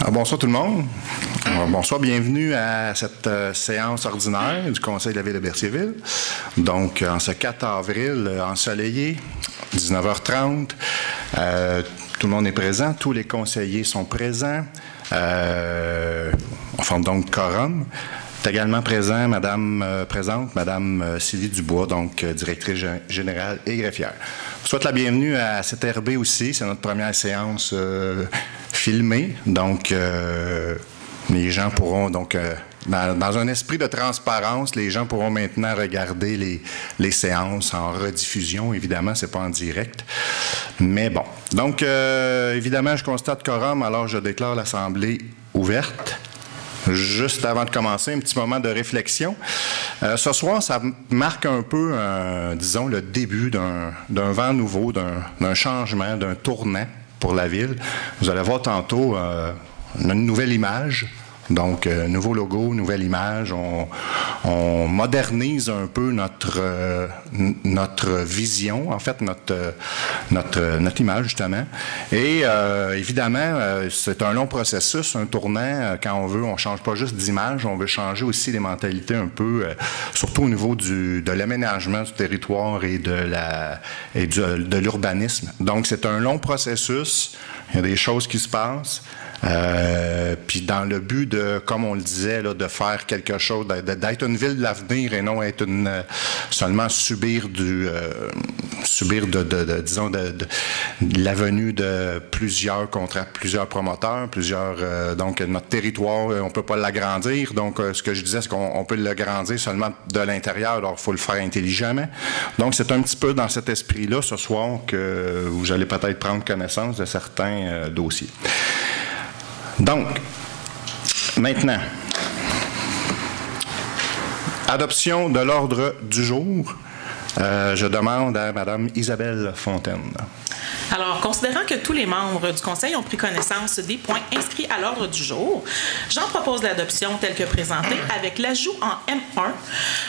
Alors, bonsoir tout le monde. Bonsoir, bienvenue à cette séance ordinaire du Conseil de la Ville de Berthierville. Donc, en ce 4 avril ensoleillé, 19h30, tout le monde est présent, tous les conseillers sont présents. On forme donc quorum. C'est également présente Madame Sylvie Dubois, donc directrice générale et greffière. Je souhaite la bienvenue à cette RB aussi. C'est notre première séance filmée. Donc, les gens pourront, dans un esprit de transparence, les gens pourront maintenant regarder les séances en rediffusion. Évidemment, ce n'est pas en direct. Mais bon. Donc, évidemment, je constate quorum, alors je déclare l'Assemblée ouverte. Juste avant de commencer, un petit moment de réflexion. Ce soir, ça marque un peu, disons, le début d'un vent nouveau, d'un changement, d'un tournant pour la Ville. Vous allez voir tantôt une nouvelle image. Donc, nouveau logo, nouvelle image. On modernise un peu notre vision, en fait, notre image, justement. Et évidemment, c'est un long processus, un tournant. Quand on veut, on ne change pas juste d'image, on veut changer aussi les mentalités un peu, surtout au niveau de l'aménagement du territoire et de l'urbanisme. Donc, c'est un long processus. Il y a des choses qui se passent. Puis dans le but de, comme on le disait, là, de faire quelque chose, d'être une ville de l'avenir et non être seulement subir disons, la venue de plusieurs promoteurs, donc notre territoire, on ne peut pas l'agrandir. Donc, ce que je disais, c'est qu'on peut l'agrandir seulement de l'intérieur, alors il faut le faire intelligemment. Donc, c'est un petit peu dans cet esprit-là, ce soir, que vous allez peut-être prendre connaissance de certains dossiers. Donc, maintenant, adoption de l'ordre du jour. Je demande à Mme Isabelle Fontaine. Alors, considérant que tous les membres du Conseil ont pris connaissance des points inscrits à l'ordre du jour, j'en propose l'adoption telle que présentée avec l'ajout en M1,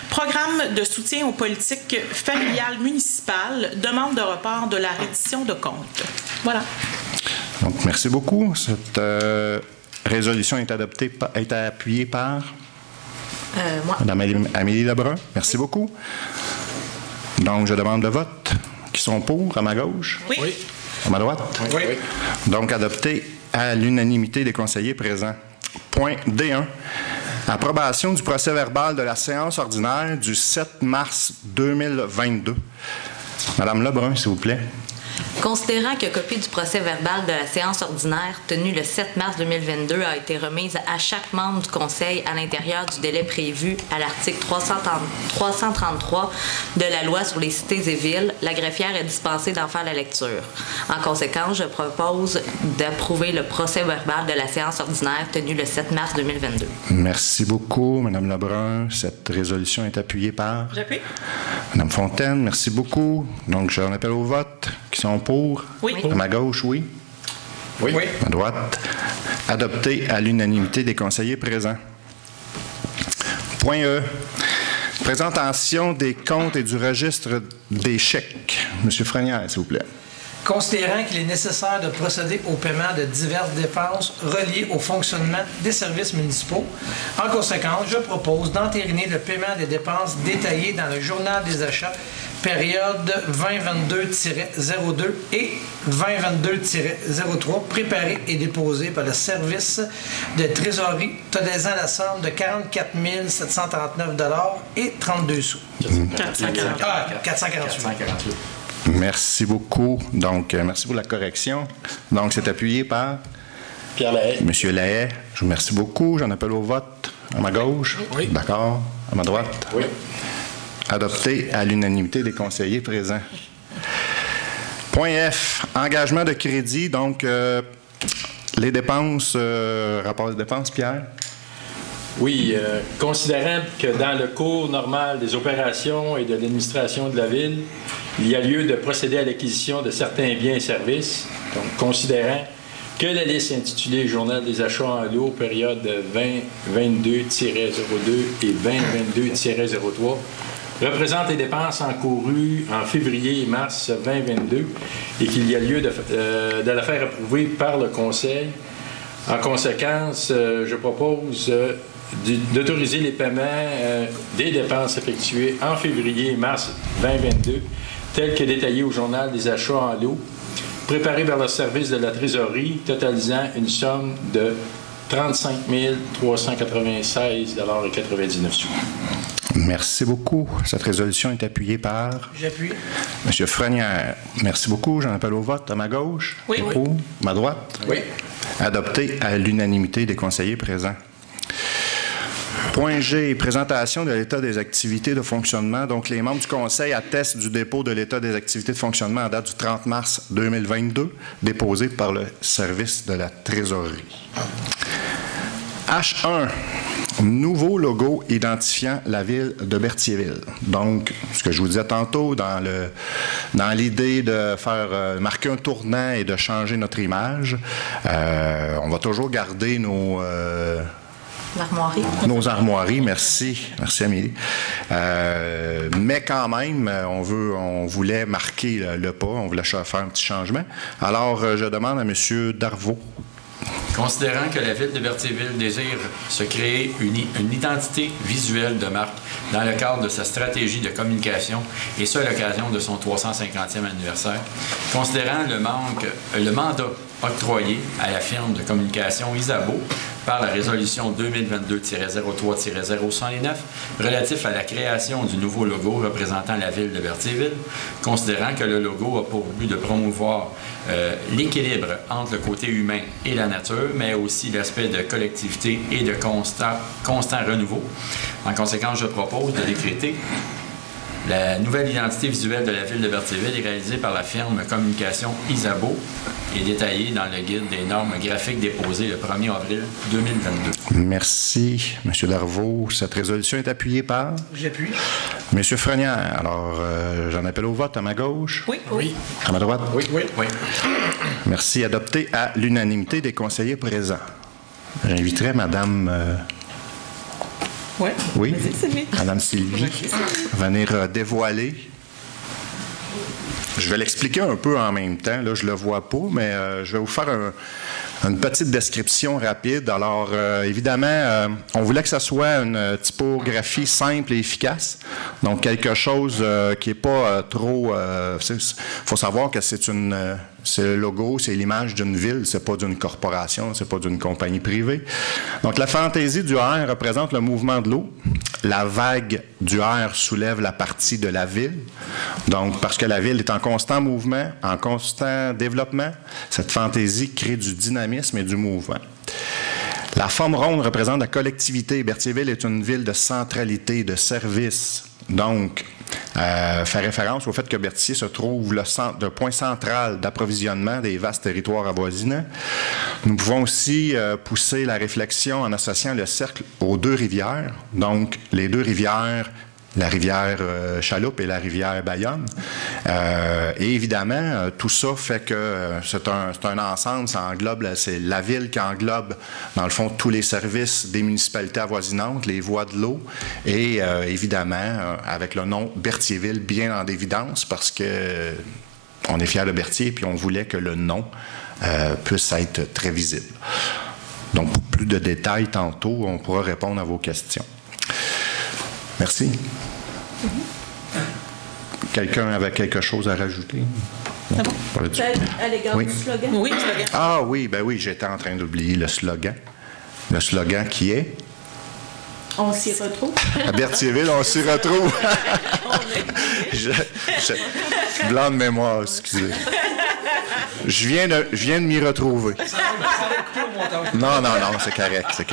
programme de soutien aux politiques familiales municipales, demande de report de la reddition de comptes. Voilà. Donc, merci beaucoup. Cette résolution est appuyée par moi. Mme Amélie Lebrun. Merci beaucoup. Donc, je demande le vote. Qui sont pour, à ma gauche? Oui. À ma droite? Oui. Donc, adopté à l'unanimité des conseillers présents. Point D1. Approbation du procès-verbal de la séance ordinaire du 7 mars 2022. Madame Lebrun, s'il vous plaît. Considérant que copie du procès-verbal de la séance ordinaire tenue le 7 mars 2022 a été remise à chaque membre du Conseil à l'intérieur du délai prévu à l'article 333 de la Loi sur les cités et villes, la greffière est dispensée d'en faire la lecture. En conséquence, je propose d'approuver le procès-verbal de la séance ordinaire tenue le 7 mars 2022. Merci beaucoup, Mme Lebrun. Cette résolution est appuyée par? J'appuie. Mme Fontaine, merci beaucoup. Donc, j'en appelle au vote. Qui sont pour? Oui. À ma gauche, oui. Oui. À ma droite. Adopté à l'unanimité des conseillers présents. Point E. Présentation des comptes et du registre des chèques. M. Frenière, s'il vous plaît. Considérant qu'il est nécessaire de procéder au paiement de diverses dépenses reliées au fonctionnement des services municipaux, en conséquence, je propose d'entériner le paiement des dépenses détaillées dans le journal des achats période 2022-02 et 2022-03, préparé et déposé par le service de trésorerie, totalement la somme de 44 739 et 32 sous. 448. Merci beaucoup. Donc, merci pour la correction. Donc, c'est appuyé par? Pierre Lahaye. Monsieur Lahaye, je vous remercie beaucoup. J'en appelle au vote. À ma gauche? Oui. D'accord. À ma droite? Oui. Adopté à l'unanimité des conseillers présents. Point F, engagement de crédit. Donc, les dépenses, rapport de dépenses, Pierre? Oui, considérant que dans le cours normal des opérations et de l'administration de la Ville, il y a lieu de procéder à l'acquisition de certains biens et services, donc considérant que la liste intitulée Journal des achats en lot, période 2022-02 et 2022-03, représente les dépenses encourues en février et mars 2022 et qu'il y a lieu de la faire approuver par le Conseil En conséquence, je propose d'autoriser les paiements des dépenses effectuées en février et mars 2022, tels que détaillés au journal des achats en lot, préparés par le service de la trésorerie, totalisant une somme de 35 396,99 $. Merci beaucoup. Cette résolution est appuyée par... J'appuie. M. Frenière. Merci beaucoup. J'en appelle au vote. À ma gauche? Oui. Pour? Ma droite? Oui. Adopté à l'unanimité des conseillers présents. Point G, présentation de l'état des activités de fonctionnement. Donc, les membres du Conseil attestent du dépôt de l'état des activités de fonctionnement en date du 30 mars 2022, déposé par le service de la Trésorerie. H1, nouveau logo identifiant la ville de Berthierville. Donc, ce que je vous disais tantôt, dans l'idée de faire marquer un tournant et de changer notre image, on va toujours garder nos armoiries, merci Amélie. Mais quand même, on voulait marquer le pas, on voulait faire un petit changement. Alors, je demande à M. Darvaux. Considérant que la Ville de Berthierville désire se créer une identité visuelle de marque dans le cadre de sa stratégie de communication, et ce à l'occasion de son 350e anniversaire, considérant le mandat octroyé à la firme de communication Isabeau par la résolution 2022-03-069 relatif à la création du nouveau logo représentant la Ville de Berthierville, considérant que le logo a pour but de promouvoir l'équilibre entre le côté humain et la nature, mais aussi l'aspect de collectivité et de constant renouveau. En conséquence, je propose de décréter la nouvelle identité visuelle de la Ville de Berthierville est réalisée par la firme Communication Isabeau et détaillée dans le guide des normes graphiques déposé le 1er avril 2022. Merci, M. Darvaux. Cette résolution est appuyée par? J'appuie. M. Frenière. Alors, j'en appelle au vote à ma gauche. Oui. À ma droite? Oui. Merci. Adopté à l'unanimité des conseillers présents. J'inviterai Mme... Oui, Vas-y, Sylvie. Mme Sylvie, venir dévoiler. Je vais l'expliquer un peu en même temps. Là, je ne le vois pas, mais je vais vous faire une petite description rapide. Alors, évidemment, on voulait que ce soit une typographie simple et efficace. Donc, quelque chose qui n'est pas trop... Il faut savoir que c'est le logo, c'est l'image d'une ville, c'est pas d'une corporation, c'est pas d'une compagnie privée. Donc, la fantaisie du R représente le mouvement de l'eau. La vague du R soulève la partie de la ville. Donc, parce que la ville est en constant mouvement, en constant développement, cette fantaisie crée du dynamisme et du mouvement. La forme ronde représente la collectivité. Berthierville est une ville de centralité, de service. Donc, fait référence au fait que Berthier se trouve le point central d'approvisionnement des vastes territoires avoisinants. Nous pouvons aussi pousser la réflexion en associant le cercle aux deux rivières. Donc, les deux rivières, la rivière Chaloupe et la rivière Bayonne. Et évidemment, tout ça fait que c'est un ensemble, ça englobe, c'est la ville qui englobe, dans le fond, tous les services des municipalités avoisinantes, les voies de l'eau, et évidemment, avec le nom Berthierville bien en évidence, parce que on est fiers de Berthier, puis on voulait que le nom puisse être très visible. Donc, pour plus de détails tantôt, on pourra répondre à vos questions. Merci. Quelqu'un avait quelque chose à rajouter? C'est bon. À l'égard du slogan? Oui, le slogan. Ah oui, ben oui, j'étais en train d'oublier le slogan. Le slogan qui est? On s'y retrouve. À Berthierville, on s'y retrouve. Blanc de mémoire, excusez. Je viens de m'y retrouver. Non, c'est correct.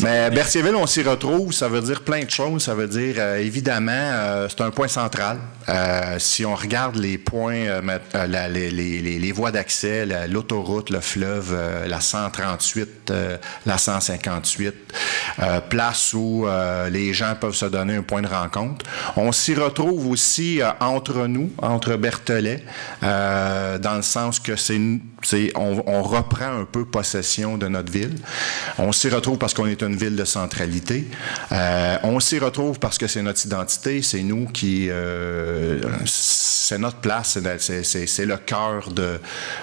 Mais Berthierville, on s'y retrouve, ça veut dire plein de choses. Ça veut dire, évidemment, c'est un point central. Si on regarde les points, les voies d'accès, l'autoroute, le fleuve, la 138, la 158, place où les gens peuvent se donner un point de rencontre. On s'y retrouve aussi entre nous, entre Berthollet, dans le sens que on reprend un peu possession de notre ville. On s'y retrouve parce qu'on est une une ville de centralité. On s'y retrouve parce que c'est notre identité, c'est nous qui... c'est notre place, c'est le cœur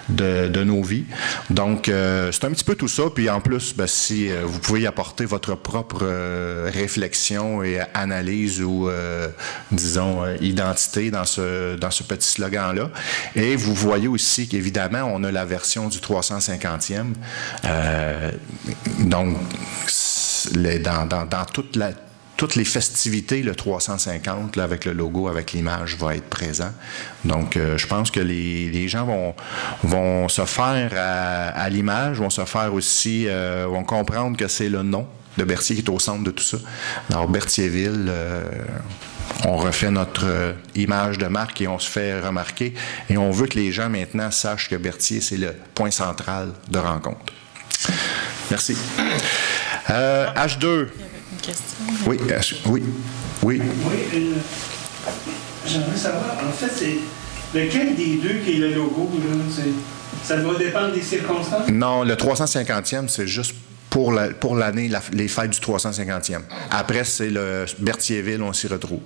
de nos vies. Donc, c'est un petit peu tout ça. Puis en plus, ben, si vous pouvez y apporter votre propre réflexion et analyse ou, disons, identité dans ce petit slogan-là. Et vous voyez aussi qu'évidemment, on a la version du 350e. Donc, dans toutes les festivités, le 350, là, avec le logo, avec l'image, va être présent. Donc, je pense que les gens vont se faire à l'image, vont se faire aussi, vont comprendre que c'est le nom de Berthier qui est au centre de tout ça. Alors, Berthierville, on refait notre image de marque et on se fait remarquer. Et on veut que les gens maintenant sachent que Berthier, c'est le point central de rencontre. Merci. H2. Une question? Oui, oui, oui. Oui, j'aimerais savoir, en fait, c'est lequel des deux qui est le logo, là? Ça doit dépendre des circonstances? Non, le 350e, c'est juste pour l'année, les fêtes du 350e. Après, c'est le Berthierville, on s'y retrouve.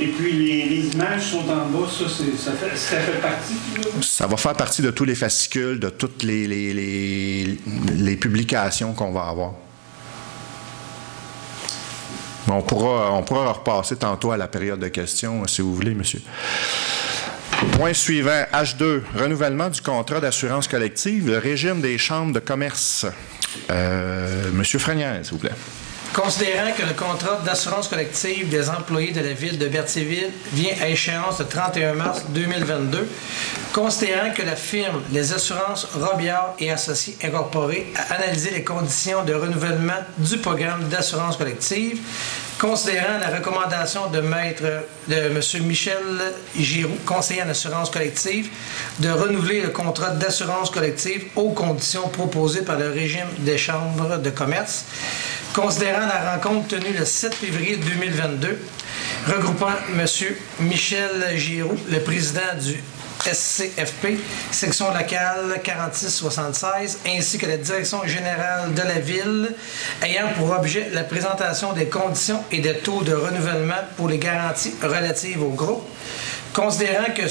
Et puis, les images sont en bas, ça fait partie du logo? Ça va faire partie de tous les fascicules, de toutes les publications qu'on va avoir. On pourra repasser tantôt à la période de questions, si vous voulez, monsieur. Point suivant, H2, renouvellement du contrat d'assurance collective, le régime des chambres de commerce. Monsieur Frenière, s'il vous plaît. Considérant que le contrat d'assurance collective des employés de la ville de Berthierville vient à échéance le 31 mars 2022, considérant que la firme Les Assurances Robillard et Associés Incorporés a analysé les conditions de renouvellement du programme d'assurance collective, considérant la recommandation de M. Michel Giroux, conseiller en assurance collective, de renouveler le contrat d'assurance collective aux conditions proposées par le régime des chambres de commerce, considérant la rencontre tenue le 7 février 2022, regroupant M. Michel Giroux, le président du SCFP, section locale 4676, ainsi que la direction générale de la ville, ayant pour objet la présentation des conditions et des taux de renouvellement pour les garanties relatives au groupe, considérant que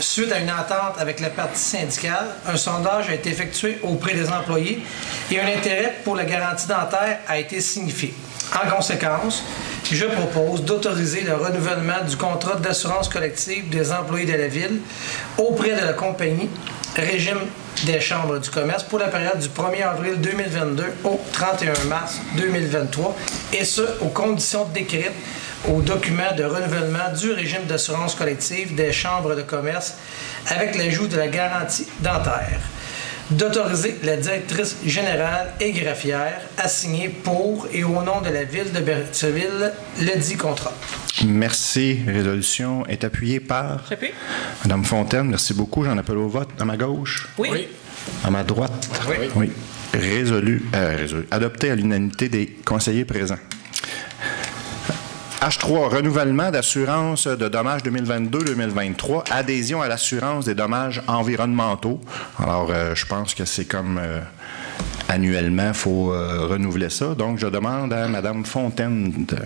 suite à une entente avec la partie syndicale, un sondage a été effectué auprès des employés et un intérêt pour la garantie dentaire a été signifié. En conséquence, je propose d'autoriser le renouvellement du contrat d'assurance collective des employés de la ville auprès de la compagnie Régime des chambres du commerce pour la période du 1er avril 2022 au 31 mars 2023, et ce, aux conditions décrites au document de renouvellement du régime d'assurance collective des chambres de commerce avec l'ajout de la garantie dentaire. D'autoriser la directrice générale et greffière à signer pour et au nom de la ville de Berthierville le dit contrat. Merci. Résolution est appuyée par Mme Fontaine. Merci beaucoup. J'en appelle au vote. À ma gauche? Oui. À ma droite? Oui. Résolu. Adopté à l'unanimité des conseillers présents. H3, renouvellement d'assurance de dommages 2022-2023, adhésion à l'assurance des dommages environnementaux. Alors, je pense que c'est comme annuellement, il faut renouveler ça. Donc, je demande à Mme Fontaine de...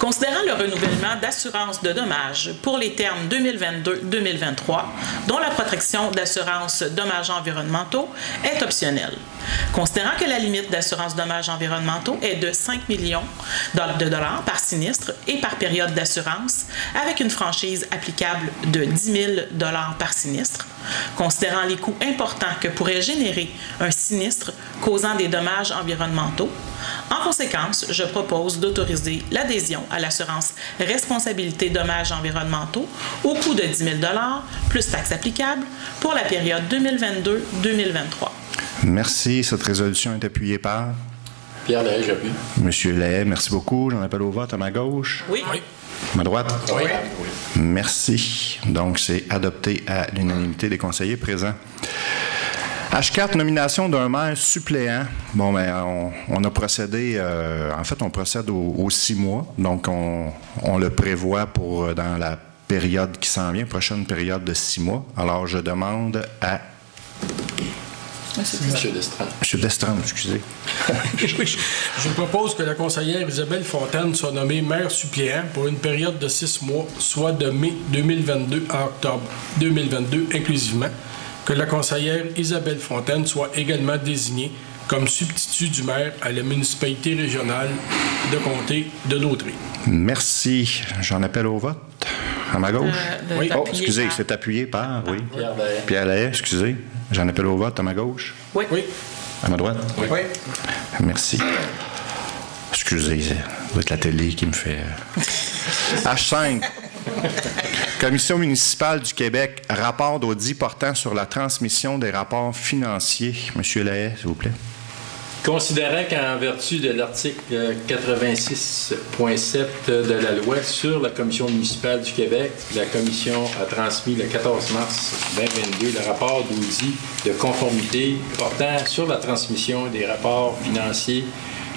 Considérant le renouvellement d'assurance de dommages pour les termes 2022-2023, dont la protection d'assurance dommages environnementaux est optionnelle. Considérant que la limite d'assurance dommages environnementaux est de 5 millions de dollars par sinistre et par période d'assurance, avec une franchise applicable de 10 000 dollars par sinistre, considérant les coûts importants que pourrait générer un sinistre causant des dommages environnementaux, en conséquence, je propose d'autoriser l'adhésion à l'assurance responsabilité dommages environnementaux au coût de 10 000 dollars plus taxes applicables pour la période 2022-2023. Merci. Cette résolution est appuyée par... Pierre Lahaye, j'appuie. Monsieur Lahaye, merci beaucoup. J'en appelle au vote à ma gauche. Oui. À ma droite? Oui. Merci. Donc, c'est adopté à l'unanimité des conseillers présents. H4, nomination d'un maire suppléant. Bon, ben, on a procédé, en fait, on procède aux 6 mois. Donc, on le prévoit pour dans la période qui s'en vient, prochaine période de 6 mois. Alors, je demande à M. Destran. M. Destran, excusez. Je propose que la conseillère Isabelle Fontaine soit nommée maire suppléant pour une période de 6 mois, soit de mai 2022 à octobre 2022 inclusivement. Que la conseillère Isabelle Fontaine soit également désignée comme substitut du maire à la municipalité régionale de comté de Dautrey. Merci. J'en appelle au vote. À ma gauche? Oui. Oh, excusez, c'est appuyé par... Oui. Pierre Lahaye. Pierre Lahaye, excusez. J'en appelle au vote. À ma gauche? Oui. Oui. À ma droite? Oui. Merci. Excusez, ça doit être la télé qui me fait... H5. Commission municipale du Québec, rapport d'audit portant sur la transmission des rapports financiers. Monsieur Lahaye, s'il vous plaît. Considérant qu'en vertu de l'article 86.7 de la loi sur la Commission municipale du Québec, la Commission a transmis le 14 mars 2022 le rapport d'audit de conformité portant sur la transmission des rapports financiers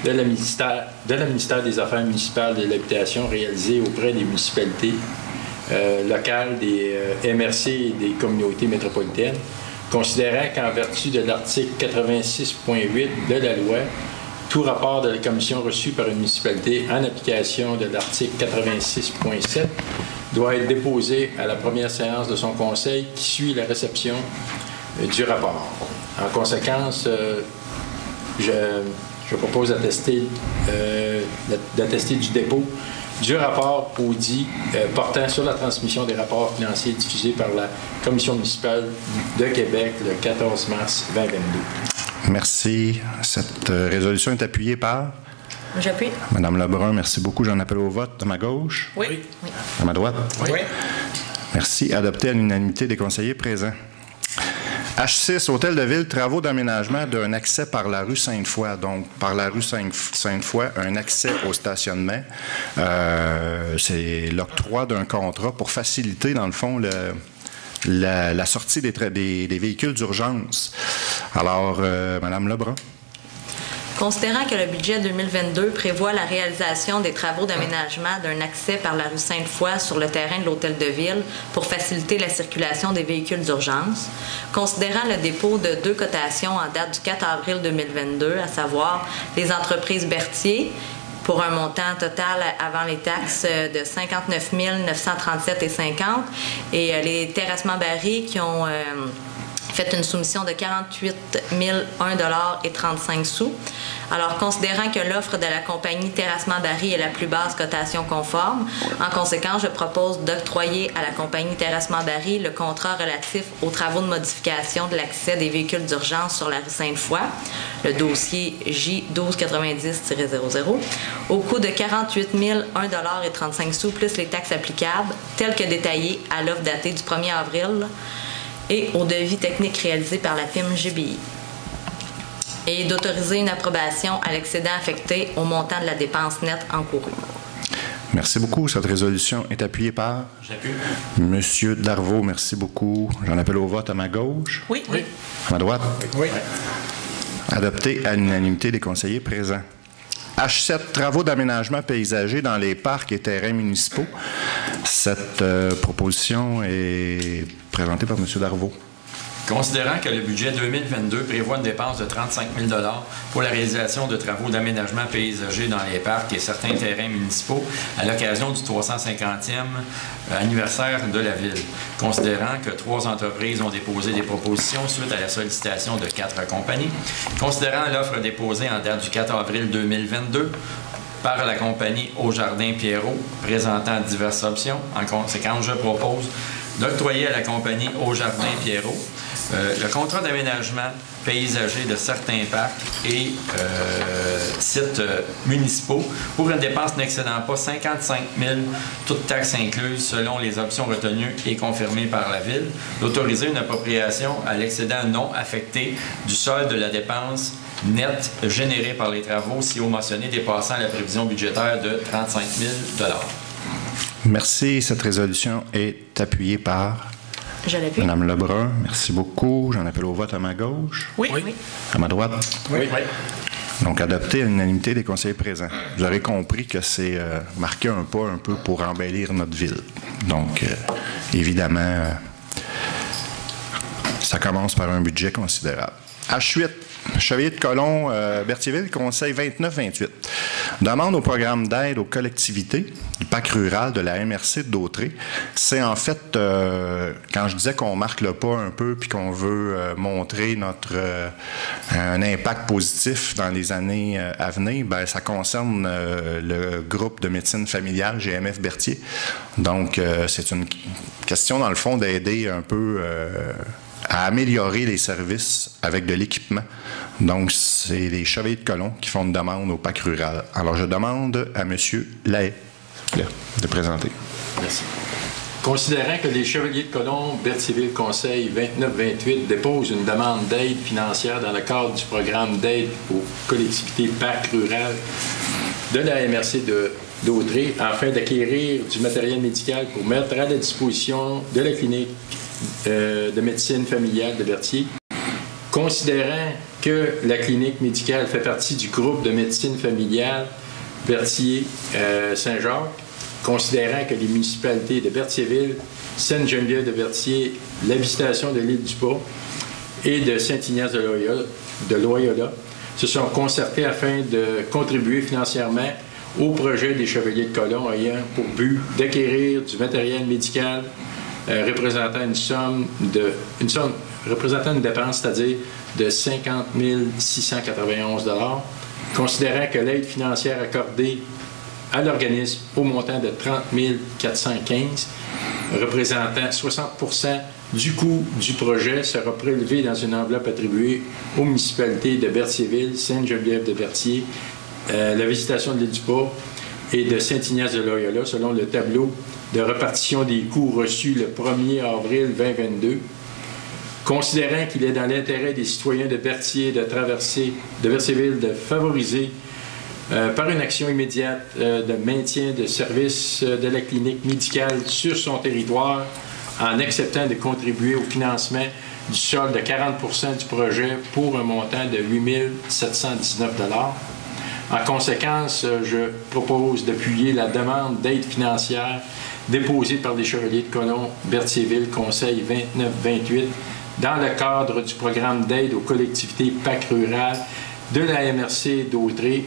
de la ministère des Affaires municipales et de l'Habitation réalisés auprès des municipalités locales, des MRC et des communautés métropolitaines. Considérant qu'en vertu de l'article 86.8 de la loi, tout rapport de la commission reçu par une municipalité en application de l'article 86.7 doit être déposé à la première séance de son conseil qui suit la réception du rapport. En conséquence, je propose d'attester du dépôt du rapport audit portant sur la transmission des rapports financiers diffusés par la Commission municipale de Québec le 14 mars 2022. Merci. Cette résolution est appuyée par... J'appuie. Madame Lebrun, merci beaucoup. J'en appelle au vote. À ma gauche? Oui. À ma droite? Oui. Merci. Adopté à l'unanimité des conseillers présents. H6, Hôtel de Ville, travaux d'aménagement d'un accès par la rue Sainte-Foy. Donc, par la rue Sainte-Foy, un accès au stationnement. C'est l'octroi d'un contrat pour faciliter, dans le fond, la sortie des véhicules d'urgence. Alors, Madame Lebrun. Considérant que le budget 2022 prévoit la réalisation des travaux d'aménagement d'un accès par la rue Sainte-Foy sur le terrain de l'Hôtel de Ville pour faciliter la circulation des véhicules d'urgence, considérant le dépôt de 2 cotations en date du 4 avril 2022, à savoir les entreprises Berthier, pour un montant total avant les taxes de 59 937,50 et les terrassements Barry qui ont fait une soumission de 48 001,35 $. Alors, considérant que l'offre de la compagnie Terrassement Barry est la plus basse cotation conforme, en conséquence, je propose d'octroyer à la compagnie Terrassement Barry le contrat relatif aux travaux de modification de l'accès des véhicules d'urgence sur la rue Sainte-Foy, le dossier J1290-00, au coût de 48 001,35 $ plus les taxes applicables, tel que détaillé à l'offre datée du 1er avril et au devis technique réalisé par la firme GBI. Et d'autoriser une approbation à l'excédent affecté au montant de la dépense nette encourue. Merci beaucoup. Cette résolution est appuyée par... J'appuie. Monsieur Darvaux, merci beaucoup. J'en appelle au vote à ma gauche. Oui. À ma droite. Oui. Adopté à l'unanimité des conseillers présents. H7, travaux d'aménagement paysager dans les parcs et terrains municipaux. Cette proposition est présentée par M. Darvaux. Considérant que le budget 2022 prévoit une dépense de 35 000 $ pour la réalisation de travaux d'aménagement paysager dans les parcs et certains terrains municipaux à l'occasion du 350e anniversaire de la Ville. Considérant que 3 entreprises ont déposé des propositions suite à la sollicitation de 4 compagnies. Considérant l'offre déposée en date du 4 avril 2022 par la compagnie Haut-Jardin Pierrot, présentant diverses options. En conséquence, je propose d'octroyer à la compagnie Haut-Jardin Pierrot le contrat d'aménagement paysager de certains parcs et sites municipaux pour une dépense n'excédant pas 55 000 $, toutes taxes incluses selon les options retenues et confirmées par la Ville, d'autoriser une appropriation à l'excédent non affecté du solde de la dépense nette générée par les travaux si haut mentionnés dépassant la prévision budgétaire de 35 000 $. Merci. Cette résolution est appuyée par... Je l'appuie. Madame Lebrun, merci beaucoup. J'en appelle au vote à ma gauche. Oui. À ma droite. Oui. Donc, adopté à l'unanimité des conseillers présents. Vous aurez compris que c'est marquer un pas un peu pour embellir notre ville. Donc, évidemment, ça commence par un budget considérable. H8, Chevalier de Colomb, Berthierville, Conseil 29-28. Demande au programme d'aide aux collectivités du PAC rural de la MRC de Dautrey. C'est en fait, quand je disais qu'on marque le pas un peu puis qu'on veut montrer un impact positif dans les années à venir, bien, ça concerne le groupe de médecine familiale GMF Berthier. Donc, c'est une question, dans le fond, d'aider un peu à améliorer les services avec de l'équipement. Donc, c'est les Chevaliers de Colomb qui font une demande au PAC rural. Alors, je demande à M. Lahaye de présenter. Merci. Considérant que les Chevaliers de Colomb, Berthierville Conseil 29-28 déposent une demande d'aide financière dans le cadre du programme d'aide aux collectivités PAC rurales de la MRC de Dautrey afin d'acquérir du matériel médical pour mettre à la disposition de la clinique de médecine familiale de Berthier, considérant que la clinique médicale fait partie du groupe de médecine familiale Berthier-Saint-Jacques, considérant que les municipalités de Berthierville, Sainte-Geneviève-de-Berthier, la Visitation de l'Île-du-Pas et de Saint-Ignace de Loyola se sont concertés afin de contribuer financièrement au projet des Chevaliers de Colomb ayant pour but d'acquérir du matériel médical représentant une dépense, c'est-à-dire de 50 691 $, considérant que l'aide financière accordée à l'organisme au montant de 30 415 $, représentant 60 % du coût du projet, sera prélevé dans une enveloppe attribuée aux municipalités de Berthierville, Sainte-Geneviève-de-Berthier, la Visitation de l'Île-du-Pas et de Saint-Ignace de Loyola, selon le tableau de répartition des coûts reçus le 1er avril 2022, considérant qu'il est dans l'intérêt des citoyens de Berthier, de Berthierville, de favoriser par une action immédiate de maintien de service de la clinique médicale sur son territoire en acceptant de contribuer au financement du solde de 40 % du projet pour un montant de 8 719 $. En conséquence, je propose d'appuyer la demande d'aide financière déposée par les Chevaliers de Colomb, Berthierville, Conseil 29-28, dans le cadre du programme d'aide aux collectivités PAC rurales de la MRC Dautrey,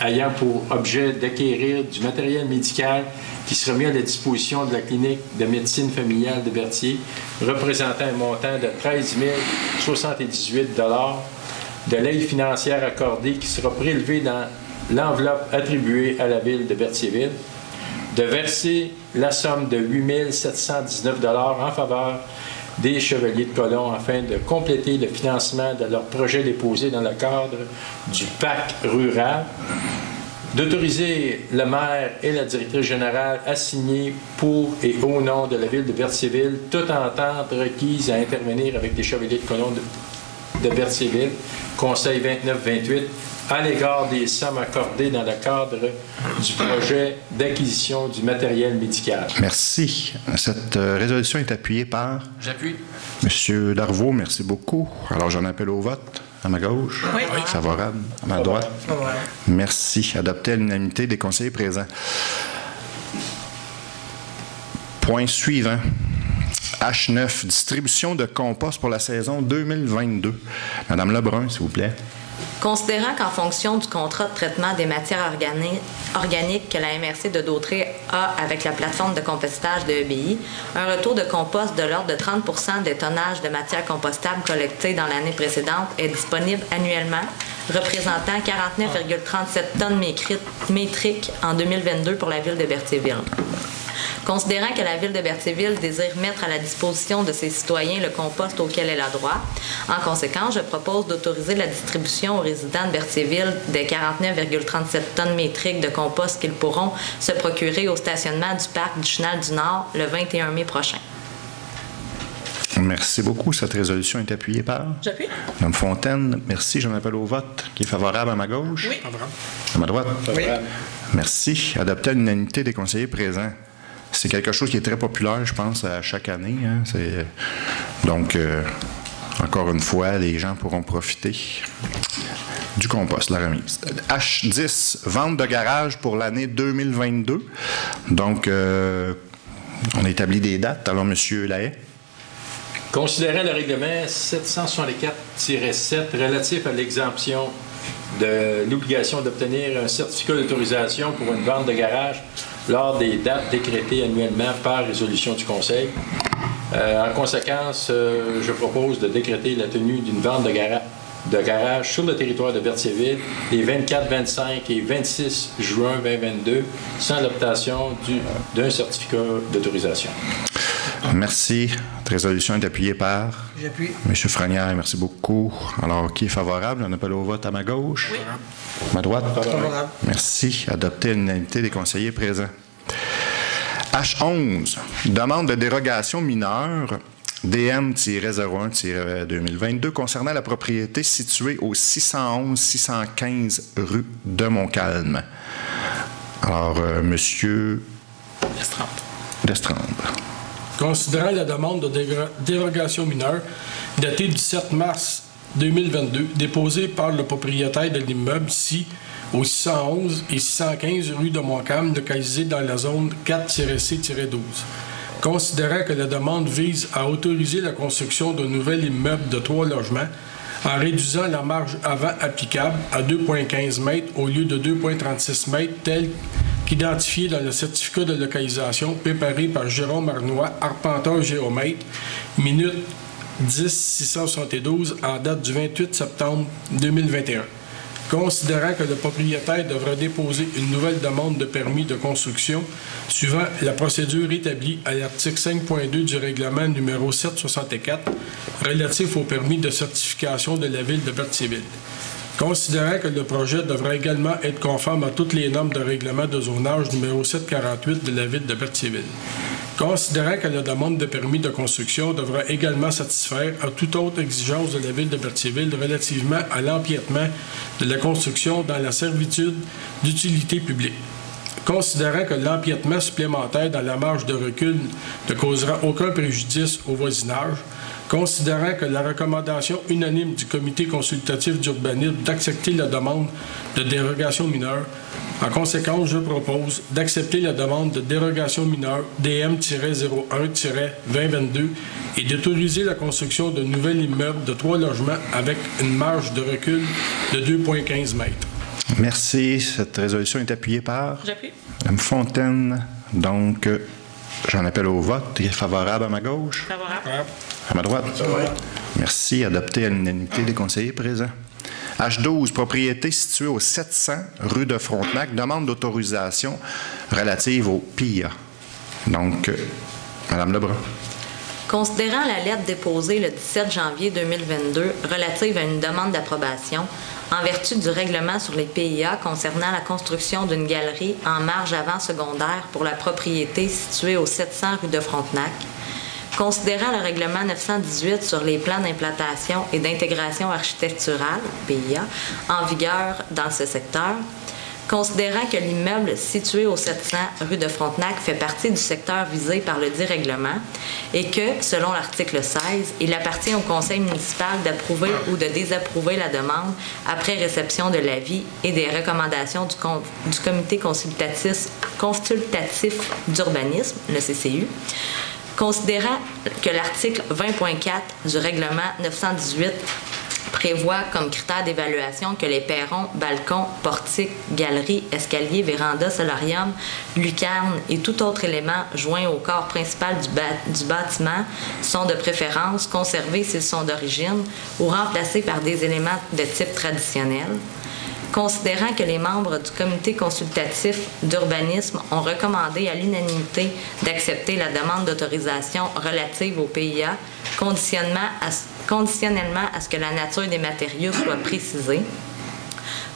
ayant pour objet d'acquérir du matériel médical qui sera mis à la disposition de la clinique de médecine familiale de Berthier, représentant un montant de 13 078 $, de l'aide financière accordée qui sera prélevée dans l'enveloppe attribuée à la ville de Berthierville, de verser la somme de 8 719 $ en faveur des Chevaliers de Colomb afin de compléter le financement de leur projet déposé dans le cadre du PAC rural, d'autoriser le maire et la directrice générale à signer pour et au nom de la ville de Berthierville toute entente requise à intervenir avec les Chevaliers de Colomb de Berthierville, Conseil 29-28, à l'égard des sommes accordées dans le cadre du projet d'acquisition du matériel médical. Merci. Cette résolution est appuyée par... J'appuie. Monsieur Darvaux, merci beaucoup. Alors, j'en appelle au vote. À ma gauche? Oui. Favorable. À ma droite? Favorable. Merci. Adopté à l'unanimité des conseillers présents. Point suivant. H9, distribution de compost pour la saison 2022. Madame Lebrun, s'il vous plaît. Considérant qu'en fonction du contrat de traitement des matières organiques que la MRC de Dautrey a avec la plateforme de compostage de EBI, un retour de compost de l'ordre de 30 % des tonnages de matières compostables collectées dans l'année précédente est disponible annuellement, représentant 49,37 tonnes métriques en 2022 pour la ville de Berthierville. Considérant que la ville de Berthierville désire mettre à la disposition de ses citoyens le compost auquel elle a droit, en conséquence, je propose d'autoriser la distribution aux résidents de Berthierville des 49,37 tonnes métriques de compost qu'ils pourront se procurer au stationnement du parc du Chenal du Nord le 21 mai prochain. Merci beaucoup. Cette résolution est appuyée par... J'appuie. Mme Fontaine, merci. J'en appelle au vote. Qui est favorable à ma gauche? Oui. À ma droite? Oui. Merci. Adopté à l'unanimité des conseillers présents. C'est quelque chose qui est très populaire, je pense, à chaque année. Hein. Donc, encore une fois, les gens pourront profiter du compost, la remise. H10, vente de garage pour l'année 2022. Donc, on a établi des dates. Alors, M. Lahaye. Considérant le règlement 764-7 relatif à l'exemption de l'obligation d'obtenir un certificat d'autorisation pour une vente de garage lors des dates décrétées annuellement par résolution du Conseil. En conséquence, je propose de décréter la tenue d'une vente de garage sur le territoire de Berthierville les 24, 25 et 26 juin 2022 sans l'obtention d'un certificat d'autorisation. Merci. Cette résolution est appuyée par... J'appuie. M. Frenière, merci beaucoup. Alors, qui est favorable? On appelle au vote à ma gauche. Oui. À ma droite? Favorable. Merci. Adopté à l'unanimité des conseillers présents. H11, demande de dérogation mineure DM-01-2022 concernant la propriété située au 611-615 rue de Montcalm. Alors, Monsieur Destrempe. Considérant la demande de dérogation mineure datée du 7 mars 2022, déposée par le propriétaire de l'immeuble SI au 611 et 615 rue de Montcalm, localisé dans la zone 4-C-12. Considérant que la demande vise à autoriser la construction d'un nouvel immeuble de 3 logements en réduisant la marge avant applicable à 2,15 mètres au lieu de 2,36 mètres, tel qu'identifié dans le certificat de localisation préparé par Jérôme Arnois, arpenteur géomètre, minute 10-672 en date du 28 septembre 2021. Considérant que le propriétaire devra déposer une nouvelle demande de permis de construction suivant la procédure établie à l'article 5.2 du règlement numéro 764 relatif au permis de certification de la ville de Berthierville. Considérant que le projet devra également être conforme à toutes les normes de règlement de zonage numéro 748 de la ville de Berthierville. Considérant que la demande de permis de construction devra également satisfaire à toute autre exigence de la ville de Berthierville relativement à l'empiètement de la construction dans la servitude d'utilité publique. Considérant que l'empiètement supplémentaire dans la marge de recul ne causera aucun préjudice au voisinage, considérant que la recommandation unanime du comité consultatif d'urbanisme d'accepter la demande de dérogation mineure, en conséquence, je propose d'accepter la demande de dérogation mineure DM-01-2022 et d'autoriser la construction d'un nouvel immeuble de 3 logements avec une marge de recul de 2,15 mètres. Merci. Cette résolution est appuyée par... J'appuie. Mme Fontaine. Donc, j'en appelle au vote. Qui est favorable à ma gauche? Favorable. À ma droite? Merci. Adopté à l'unanimité des conseillers présents. H12, propriété située au 700 rue de Frontenac, demande d'autorisation relative au PIA. Donc, Mme Lebrun. Considérant la lettre déposée le 17 janvier 2022 relative à une demande d'approbation en vertu du règlement sur les PIA concernant la construction d'une galerie en marge avant secondaire pour la propriété située au 700 rue de Frontenac, considérant le règlement 918 sur les plans d'implantation et d'intégration architecturale, PIA, en vigueur dans ce secteur, considérant que l'immeuble situé au 700 rue de Frontenac fait partie du secteur visé par le dit règlement et que, selon l'article 16, il appartient au conseil municipal d'approuver ou de désapprouver la demande après réception de l'avis et des recommandations du comité consultatif d'urbanisme, le CCU, considérant que l'article 20.4 du règlement 918 prévoit comme critère d'évaluation que les perrons, balcons, portiques, galeries, escaliers, vérandas, solarium, lucarnes et tout autre élément joint au corps principal du bâtiment sont de préférence conservés s'ils sont d'origine ou remplacés par des éléments de type traditionnel. Considérant que les membres du comité consultatif d'urbanisme ont recommandé à l'unanimité d'accepter la demande d'autorisation relative au PIA, conditionnellement à ce que la nature des matériaux soit précisée,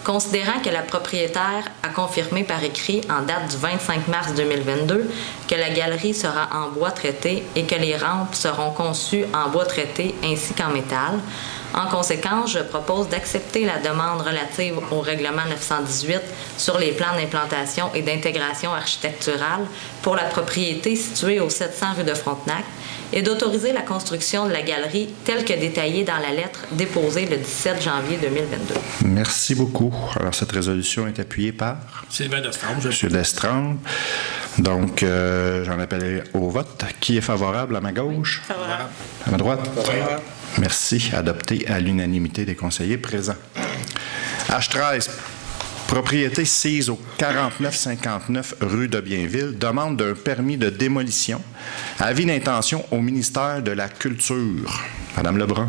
considérant que la propriétaire a confirmé par écrit en date du 25 mars 2022 que la galerie sera en bois traité et que les rampes seront conçues en bois traité ainsi qu'en métal. En conséquence, je propose d'accepter la demande relative au règlement 918 sur les plans d'implantation et d'intégration architecturale pour la propriété située au 700 rue de Frontenac et d'autoriser la construction de la galerie telle que détaillée dans la lettre déposée le 17 janvier 2022. Merci beaucoup. Alors, cette résolution est appuyée par... Sylvain Destrempe. M. Destrempe. Donc, j'en appelle au vote. Qui est favorable à ma gauche? Favorable. À ma droite? Favorable. Merci. Adopté à l'unanimité des conseillers présents. H13. Propriété sise au 4959 rue de Bienville. Demande d'un permis de démolition. Avis d'intention au ministère de la Culture. Madame Lebrun.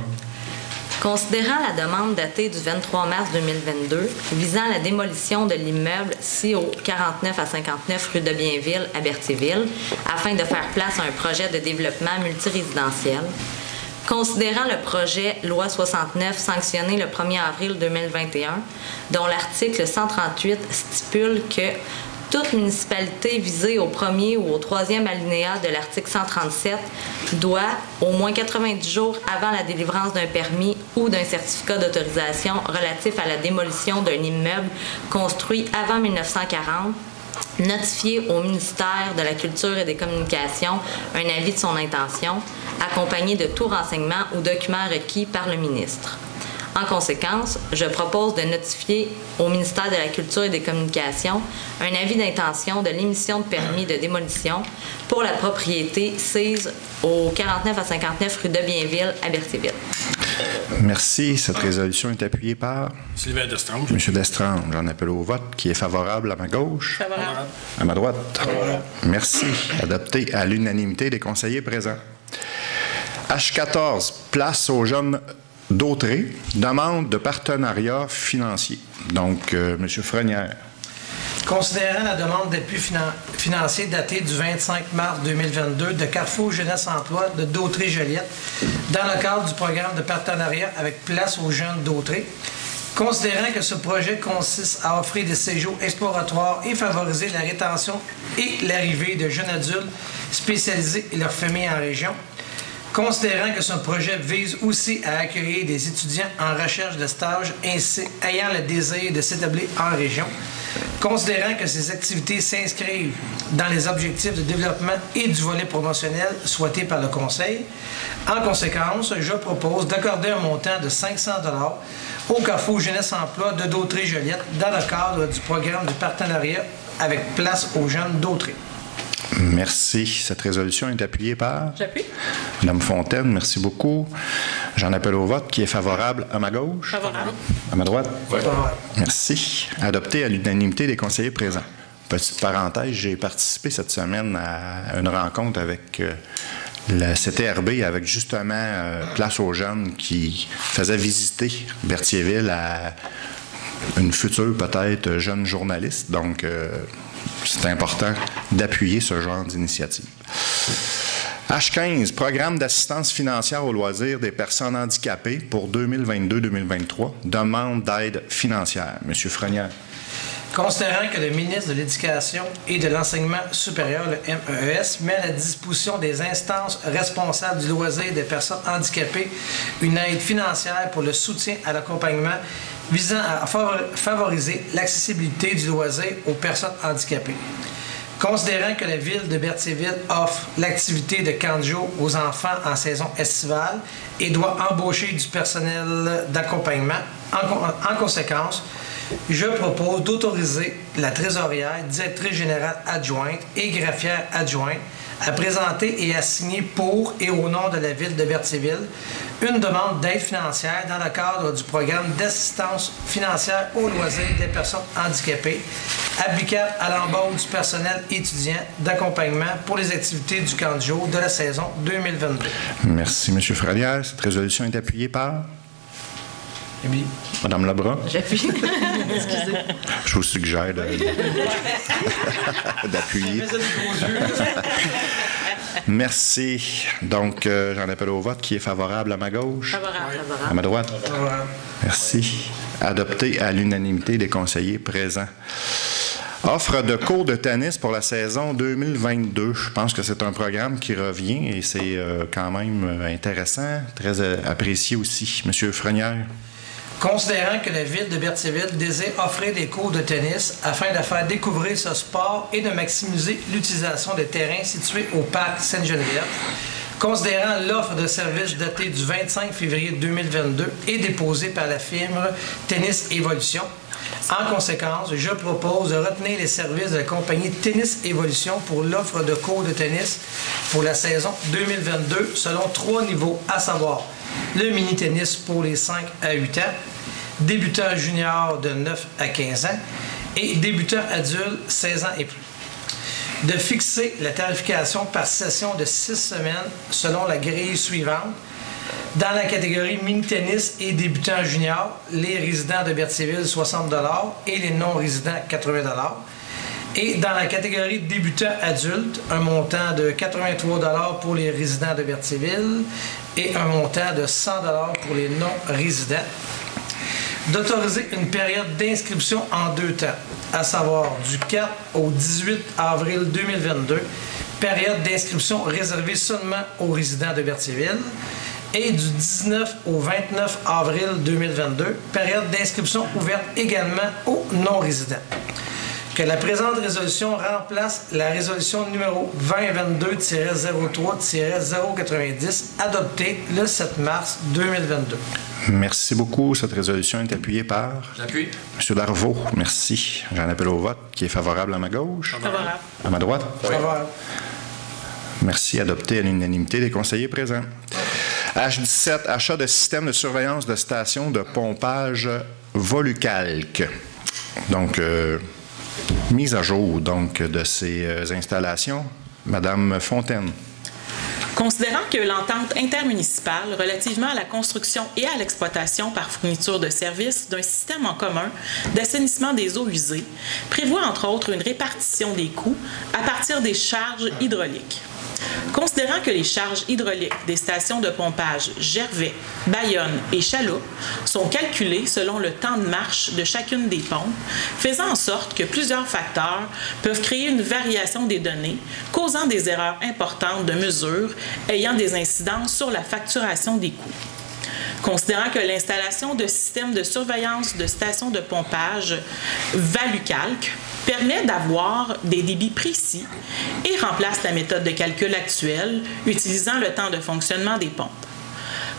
Considérant la demande datée du 23 mars 2022 visant la démolition de l'immeuble situé au 49 à 59 rue de Bienville à Berthierville afin de faire place à un projet de développement multirésidentiel, considérant le projet Loi 69 sanctionné le 1er avril 2021, dont l'article 138 stipule que toute municipalité visée au premier ou au troisième alinéa de l'article 137 doit, au moins 90 jours avant la délivrance d'un permis ou d'un certificat d'autorisation relatif à la démolition d'un immeuble construit avant 1940, notifier au ministère de la Culture et des Communications un avis de son intention, accompagné de tout renseignement ou document requis par le ministre. En conséquence, je propose de notifier au ministère de la Culture et des Communications un avis d'intention de l'émission de permis de démolition pour la propriété sise au 49 à 59 rue de Bienville à Berthierville. Merci. Cette résolution est appuyée par Sylvain Destrange. M. Destrange. J'en appelle au vote. Qui est favorable à ma gauche? Favorable. À ma droite? Favorable. Merci. Adopté à l'unanimité des conseillers présents. H14. Place aux jeunes d'Autrey. Demande de partenariat financier. Donc, M. Frenière. Considérant la demande d'appui financier datée du 25 mars 2022 de Carrefour Jeunesse Emploi de Dautrey-Joliette dans le cadre du programme de partenariat avec Place aux jeunes d'Autrey, considérant que ce projet consiste à offrir des séjours exploratoires et favoriser la rétention et l'arrivée de jeunes adultes spécialisés et leurs familles en région, considérant que ce projet vise aussi à accueillir des étudiants en recherche de stage ainsi ayant le désir de s'établir en région, considérant que ces activités s'inscrivent dans les objectifs de développement et du volet promotionnel souhaités par le Conseil. En conséquence, je propose d'accorder un montant de 500 $ au Carrefour Jeunesse Emploi de Dautrey-Joliette dans le cadre du programme de partenariat avec Place aux jeunes d'Autrey. Merci. Cette résolution est appuyée par? J'appuie. Mme Fontaine, merci beaucoup. J'en appelle au vote. Qui est favorable à ma gauche? Favorable. À ma droite? Oui. Merci. Adopté à l'unanimité des conseillers présents. Petite parenthèse, j'ai participé cette semaine à une rencontre avec le CTRB, avec justement Place aux jeunes qui faisait visiter Berthierville à une future peut-être jeune journaliste. Donc, c'est important d'appuyer ce genre d'initiative. H15, programme d'assistance financière aux loisirs des personnes handicapées pour 2022-2023. Demande d'aide financière. M. Frenière. Considérant que le ministre de l'Éducation et de l'Enseignement supérieur, le MES, met à la disposition des instances responsables du loisir des personnes handicapées une aide financière pour le soutien à l'accompagnement visant à favoriser l'accessibilité du loisir aux personnes handicapées. Considérant que la ville de Berthierville offre l'activité de camp de jour aux enfants en saison estivale et doit embaucher du personnel d'accompagnement, en conséquence, je propose d'autoriser la trésorière, directrice générale adjointe et greffière adjointe à présenter et à signer pour et au nom de la ville de Berthierville une demande d'aide financière dans le cadre du programme d'assistance financière aux loisirs des personnes handicapées applicable à l'embauche du personnel étudiant d'accompagnement pour les activités du camp de jour de la saison 2022. Merci, M. Frenière. Cette résolution est appuyée par? Oui. Mme Lebrun. J'appuie. Excusez. Je vous suggère d'appuyer. Merci. Donc, j'en appelle au vote. Qui est favorable à ma gauche? Favorable. À ma droite? Merci. Adopté à l'unanimité des conseillers présents. Offre de cours de tennis pour la saison 2022. Je pense que c'est un programme qui revient et c'est quand même intéressant, très apprécié aussi. Monsieur Frenière. Considérant que la ville de Berthierville désire offrir des cours de tennis afin de faire découvrir ce sport et de maximiser l'utilisation des terrains situés au parc Sainte-Geneviève, considérant l'offre de service datée du 25 février 2022 et déposée par la firme Tennis Évolution, En conséquence, je propose de retenir les services de la compagnie Tennis Évolution pour l'offre de cours de tennis pour la saison 2022 selon 3 niveaux, à savoir le mini-tennis pour les 5 à 8 ans, débutant junior de 9 à 15 ans et débutant adulte 16 ans et plus. De fixer la tarification par session de 6 semaines selon la grille suivante. Dans la catégorie mini-tennis et débutants junior, les résidents de Berthierville, 60 $ et les non-résidents, 80 $. Et dans la catégorie débutants adultes, un montant de 83 $ pour les résidents de Berthierville et un montant de 100 $ pour les non-résidents. D'autoriser une période d'inscription en 2 temps, à savoir du 4 au 18 avril 2022, période d'inscription réservée seulement aux résidents de Berthierville, et du 19 au 29 avril 2022, période d'inscription ouverte également aux non-résidents. Que la présente résolution remplace la résolution numéro 2022-03-090 adoptée le 7 mars 2022. Merci beaucoup. Cette résolution est appuyée par... J'appuie. M. Darvaux, merci. J'en appelle au vote. Qui est favorable à ma gauche? Favorable. À ma droite? Oui. Favorable. Merci. Adopté à l'unanimité des conseillers présents. H17, achat de système de surveillance de stations de pompage Volucalc. Donc, mise à jour donc, de ces installations. Madame Fontaine. Considérant que l'entente intermunicipale relativement à la construction et à l'exploitation par fourniture de services d'un système en commun d'assainissement des eaux usées prévoit entre autres une répartition des coûts à partir des charges hydrauliques. Considérant que les charges hydrauliques des stations de pompage Gervais, Bayonne et Chaloupe sont calculées selon le temps de marche de chacune des pompes, faisant en sorte que plusieurs facteurs peuvent créer une variation des données, causant des erreurs importantes de mesure ayant des incidences sur la facturation des coûts. Considérant que l'installation de systèmes de surveillance de stations de pompage Volucalc permet d'avoir des débits précis et remplace la méthode de calcul actuelle utilisant le temps de fonctionnement des pompes.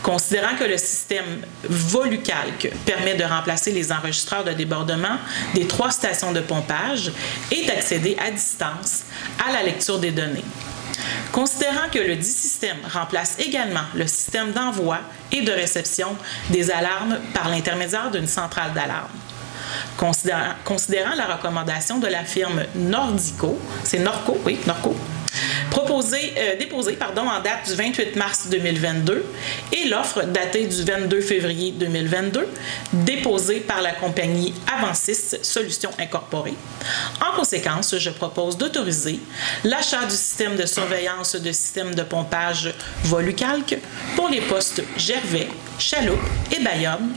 Considérant que le système Volucalc permet de remplacer les enregistreurs de débordement des 3 stations de pompage et d'accéder à distance à la lecture des données. Considérant que le dit système remplace également le système d'envoi et de réception des alarmes par l'intermédiaire d'une centrale d'alarme. Considérant la recommandation de la firme Nordico, c'est Norco, oui, Norco, déposée en date du 28 mars 2022 et l'offre datée du 22 février 2022, déposée par la compagnie Avancis Solutions Incorporée. En conséquence, je propose d'autoriser l'achat du système de surveillance de système de pompage Volucalc pour les postes Gervais, Chaloupe et Bayonne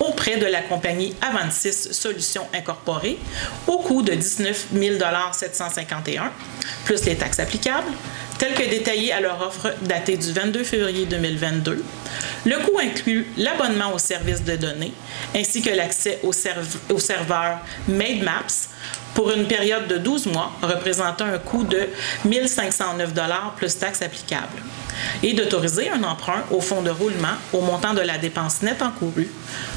auprès de la compagnie Avancis Solutions Incorporée au coût de 19 751 plus les taxes applicables, tel que détaillé à leur offre datée du 22 février 2022. Le coût inclut l'abonnement au service de données ainsi que l'accès au serveur MadeMaps pour une période de 12 mois représentant un coût de 1 509 $ plus taxes applicables, et d'autoriser un emprunt au fonds de roulement au montant de la dépense nette encourue,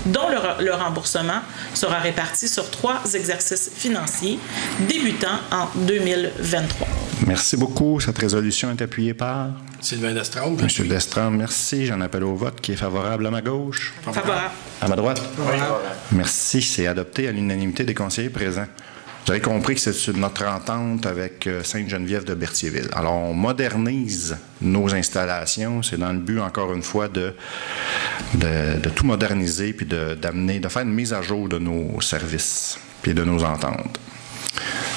dont le remboursement sera réparti sur 3 exercices financiers débutant en 2023. Merci beaucoup. Cette résolution est appuyée par... Sylvain Destrempe. Monsieur Destrempe, merci. J'en appelle au vote. Qui est favorable à ma gauche? Favorable. À ma droite? Oui. Merci. C'est adopté à l'unanimité des conseillers présents. Vous avez compris que c'est notre entente avec Sainte-Geneviève de Berthierville. Alors, on modernise nos installations. C'est dans le but, encore une fois, de tout moderniser puis de faire une mise à jour de nos services puis de nos ententes.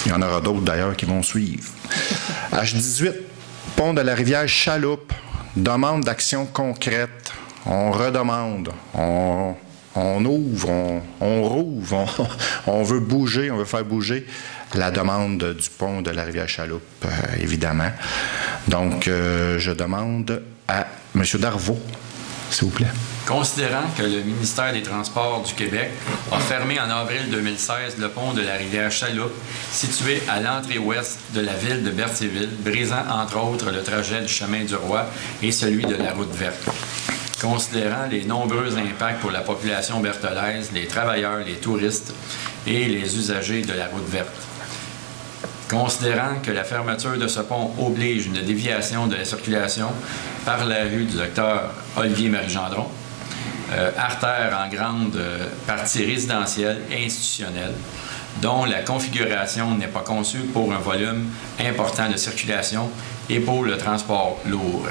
Il y en aura d'autres, d'ailleurs, qui vont suivre. H18, pont de la rivière Chaloupe. Demande d'action concrète. On redemande. On ouvre, on rouvre, on veut bouger, on veut faire bouger la demande du pont de la rivière Chaloupe, évidemment. Donc, je demande à M. Darvaux, s'il vous plaît. Considérant que le ministère des Transports du Québec a fermé en avril 2016 le pont de la rivière Chaloupe, situé à l'entrée ouest de la ville de Berthierville, brisant entre autres le trajet du chemin du Roi et celui de la route verte. considérant les nombreux impacts pour la population berthelaise, les travailleurs, les touristes et les usagers de la route verte. Considérant que la fermeture de ce pont oblige une déviation de la circulation par la rue du Dr Olivier-Marie Gendron, artère en grande partie résidentielle et institutionnelle, dont la configuration n'est pas conçue pour un volume important de circulation et pour le transport lourd.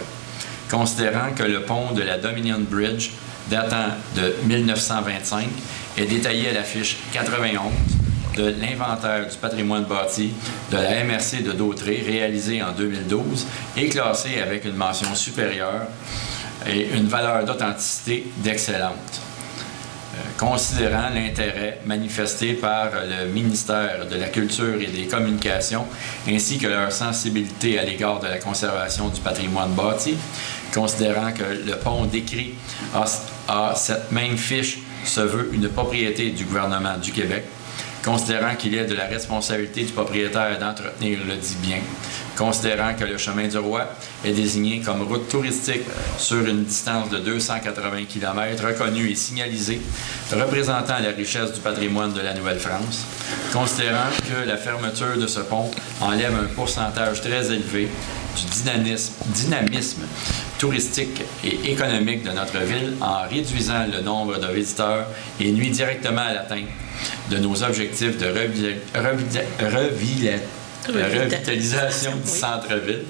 Considérant que le pont de la Dominion Bridge, datant de 1925, est détaillé à la fiche 91 de l'inventaire du patrimoine bâti de la MRC de Dautré, réalisé en 2012, et classé avec une mention supérieure et une valeur d'authenticité d'excellente. Considérant l'intérêt manifesté par le ministère de la Culture et des Communications, ainsi que leur sensibilité à l'égard de la conservation du patrimoine bâti, considérant que le pont décrit à cette même fiche se veut une propriété du gouvernement du Québec, considérant qu'il est de la responsabilité du propriétaire d'entretenir le dit bien, considérant que le chemin du Roi est désigné comme route touristique sur une distance de 280 km reconnue et signalisée, représentant la richesse du patrimoine de la Nouvelle-France, considérant que la fermeture de ce pont enlève un pourcentage très élevé du dynamisme touristique et économique de notre ville en réduisant le nombre de visiteurs et nuit directement à l'atteinte de nos objectifs de revitalisation du centre-ville,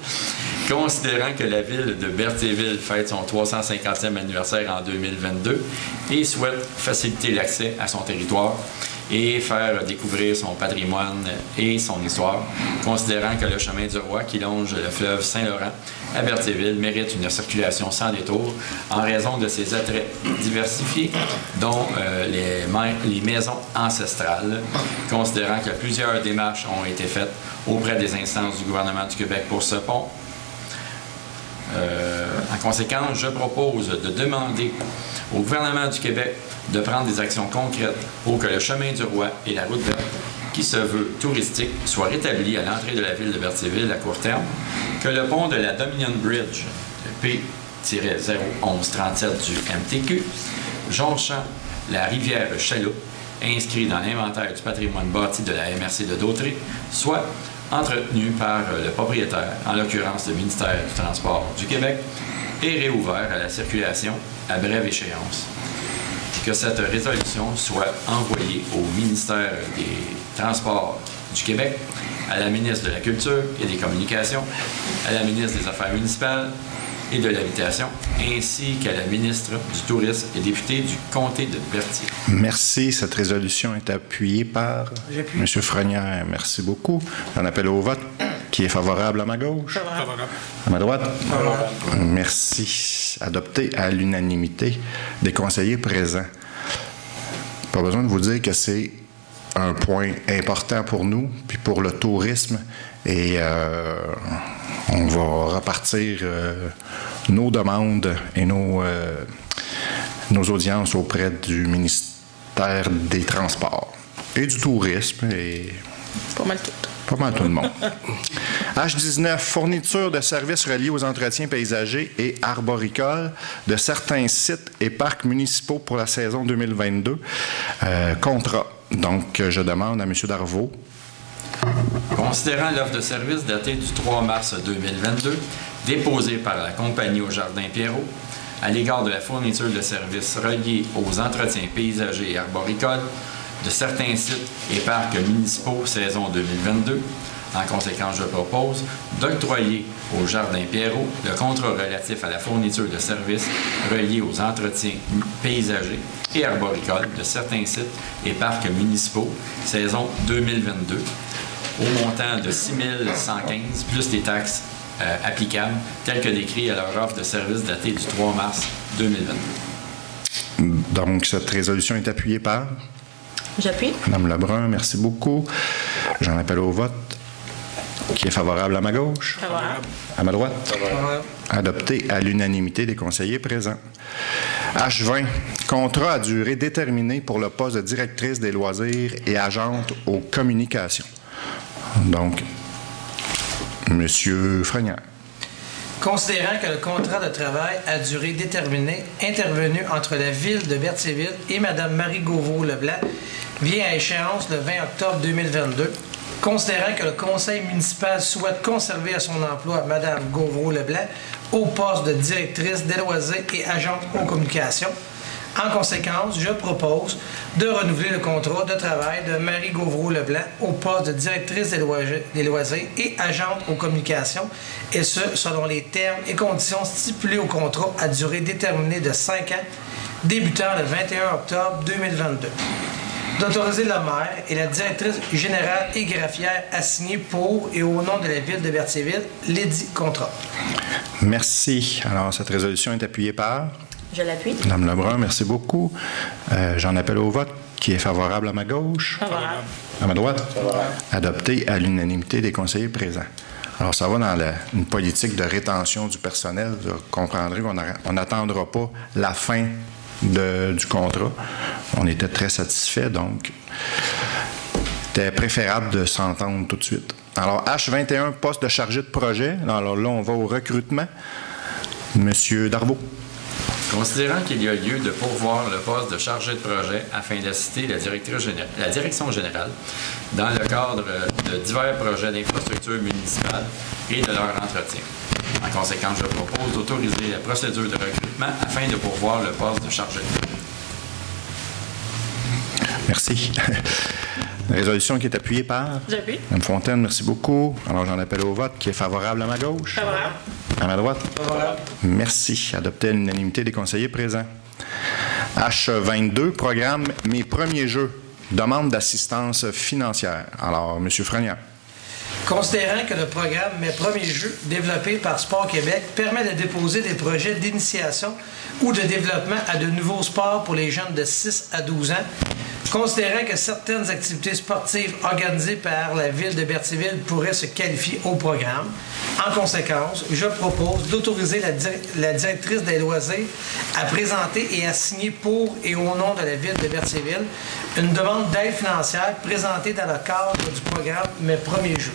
considérant que la ville de Berthierville fête son 350e anniversaire en 2022 et souhaite faciliter l'accès à son territoire et faire découvrir son patrimoine et son histoire, considérant que le chemin du Roi qui longe le fleuve Saint-Laurent à Berthierville mérite une circulation sans détour en raison de ses attraits diversifiés, dont les maisons ancestrales, considérant que plusieurs démarches ont été faites auprès des instances du gouvernement du Québec pour ce pont. En conséquence, je propose de demander au gouvernement du Québec de prendre des actions concrètes pour que le chemin du Roi et la route verte, qui se veut touristique, soient rétablis à l'entrée de la ville de Berthierville à court terme, que le pont de la Dominion Bridge, P-01137 du MTQ, jonchant la rivière Chaloupe, inscrit dans l'inventaire du patrimoine bâti de la MRC de Dautré, soit entretenu par le propriétaire, en l'occurrence le ministère du Transport du Québec, et réouvert à la circulation à brève échéance. Que cette résolution soit envoyée au ministère des Transports du Québec, à la ministre de la Culture et des Communications, à la ministre des Affaires municipales et de l'Habitation, ainsi qu'à la ministre du Tourisme et députée du comté de Berthier. Merci. Cette résolution est appuyée par M. Frenière. Merci beaucoup. J'en appelle au vote. Qui est favorable à ma gauche? Favorable. À ma droite? Favorable. Merci. Adopté à l'unanimité des conseillers présents. Pas besoin de vous dire que c'est un point important pour nous, puis pour le tourisme. Et on va repartir nos demandes et nos audiences auprès du ministère des Transports et du Tourisme. Et pas mal tout. Pas mal tout le monde. H19, fourniture de services reliés aux entretiens paysagers et arboricoles de certains sites et parcs municipaux pour la saison 2022. Contrat. Donc, je demande à M. Darvaux. Considérant l'offre de service datée du 3 mars 2022, déposée par la compagnie au Jardin Pierrot, à l'égard de la fourniture de services reliés aux entretiens paysagers et arboricoles de certains sites et parcs municipaux saison 2022. En conséquence, je propose d'octroyer au Jardin Pierrot le contrat relatif à la fourniture de services reliés aux entretiens paysagers et arboricoles de certains sites et parcs municipaux saison 2022 au montant de 6 115 plus les taxes applicables telles que décrit à leur offre de service datée du 3 mars 2022. Donc, cette résolution est appuyée par? J'appuie. Mme Lebrun, merci beaucoup. J'en appelle au vote. Qui est favorable à ma gauche? Favorable. À ma droite? Favorable. Adopté à l'unanimité des conseillers présents. H20, contrat à durée déterminée pour le poste de directrice des loisirs et agente aux communications. Donc, M. Frenière. Considérant que le contrat de travail à durée déterminée intervenu entre la Ville de Berthierville et Mme Marie Gauvreau-Leblanc vient à échéance le 20 octobre 2022, considérant que le conseil municipal souhaite conserver à son emploi Mme Gauvreau-Leblanc au poste de directrice des loisirs et agente aux communications, en conséquence, je propose de renouveler le contrat de travail de Marie Gauvreau-Leblanc au poste de directrice des loisirs et agente aux communications, et ce, selon les termes et conditions stipulés au contrat à durée déterminée de 5 ans, débutant le 21 octobre 2022. D'autoriser le maire et la directrice générale et greffière à signer pour et au nom de la Ville de Berthierville lesdits contrats. Merci. Alors, cette résolution est appuyée par... Je l'appuie. Mme Lebrun, merci beaucoup. J'en appelle au vote. Qui est favorable à ma gauche? Favorable. À ma droite? Favorable. Adopté à l'unanimité des conseillers présents. Alors, ça va dans une politique de rétention du personnel. Vous comprendrez qu'on n'attendra pas la fin du contrat. On était très satisfaits, donc c'était préférable de s'entendre tout de suite. Alors, H21, poste de chargé de projet. Alors là, on va au recrutement. Monsieur Darvaux. Considérant qu'il y a lieu de pourvoir le poste de chargé de projet afin d'assister la direction générale dans le cadre de divers projets d'infrastructure municipale et de leur entretien. En conséquence, je propose d'autoriser la procédure de recrutement afin de pourvoir le poste de chargé de projet. Merci. La résolution qui est appuyée par... J'appuie. Mme Fontaine, merci beaucoup. Alors, j'en appelle au vote. Qui est favorable à ma gauche? Favorable. À ma droite? Favorable. Merci. Adopté à l'unanimité des conseillers présents. H22, programme Mes premiers jeux. Demande d'assistance financière. Alors, M. Frenière. Considérant que le programme Mes premiers jeux, développé par Sport Québec, permet de déposer des projets d'initiation ou de développement à de nouveaux sports pour les jeunes de 6 à 12 ans, considérant que certaines activités sportives organisées par la Ville de Berthierville pourraient se qualifier au programme, en conséquence, je propose d'autoriser la directrice des loisirs à présenter et à signer pour et au nom de la Ville de Berthierville une demande d'aide financière présentée dans le cadre du programme Mes premiers jeux.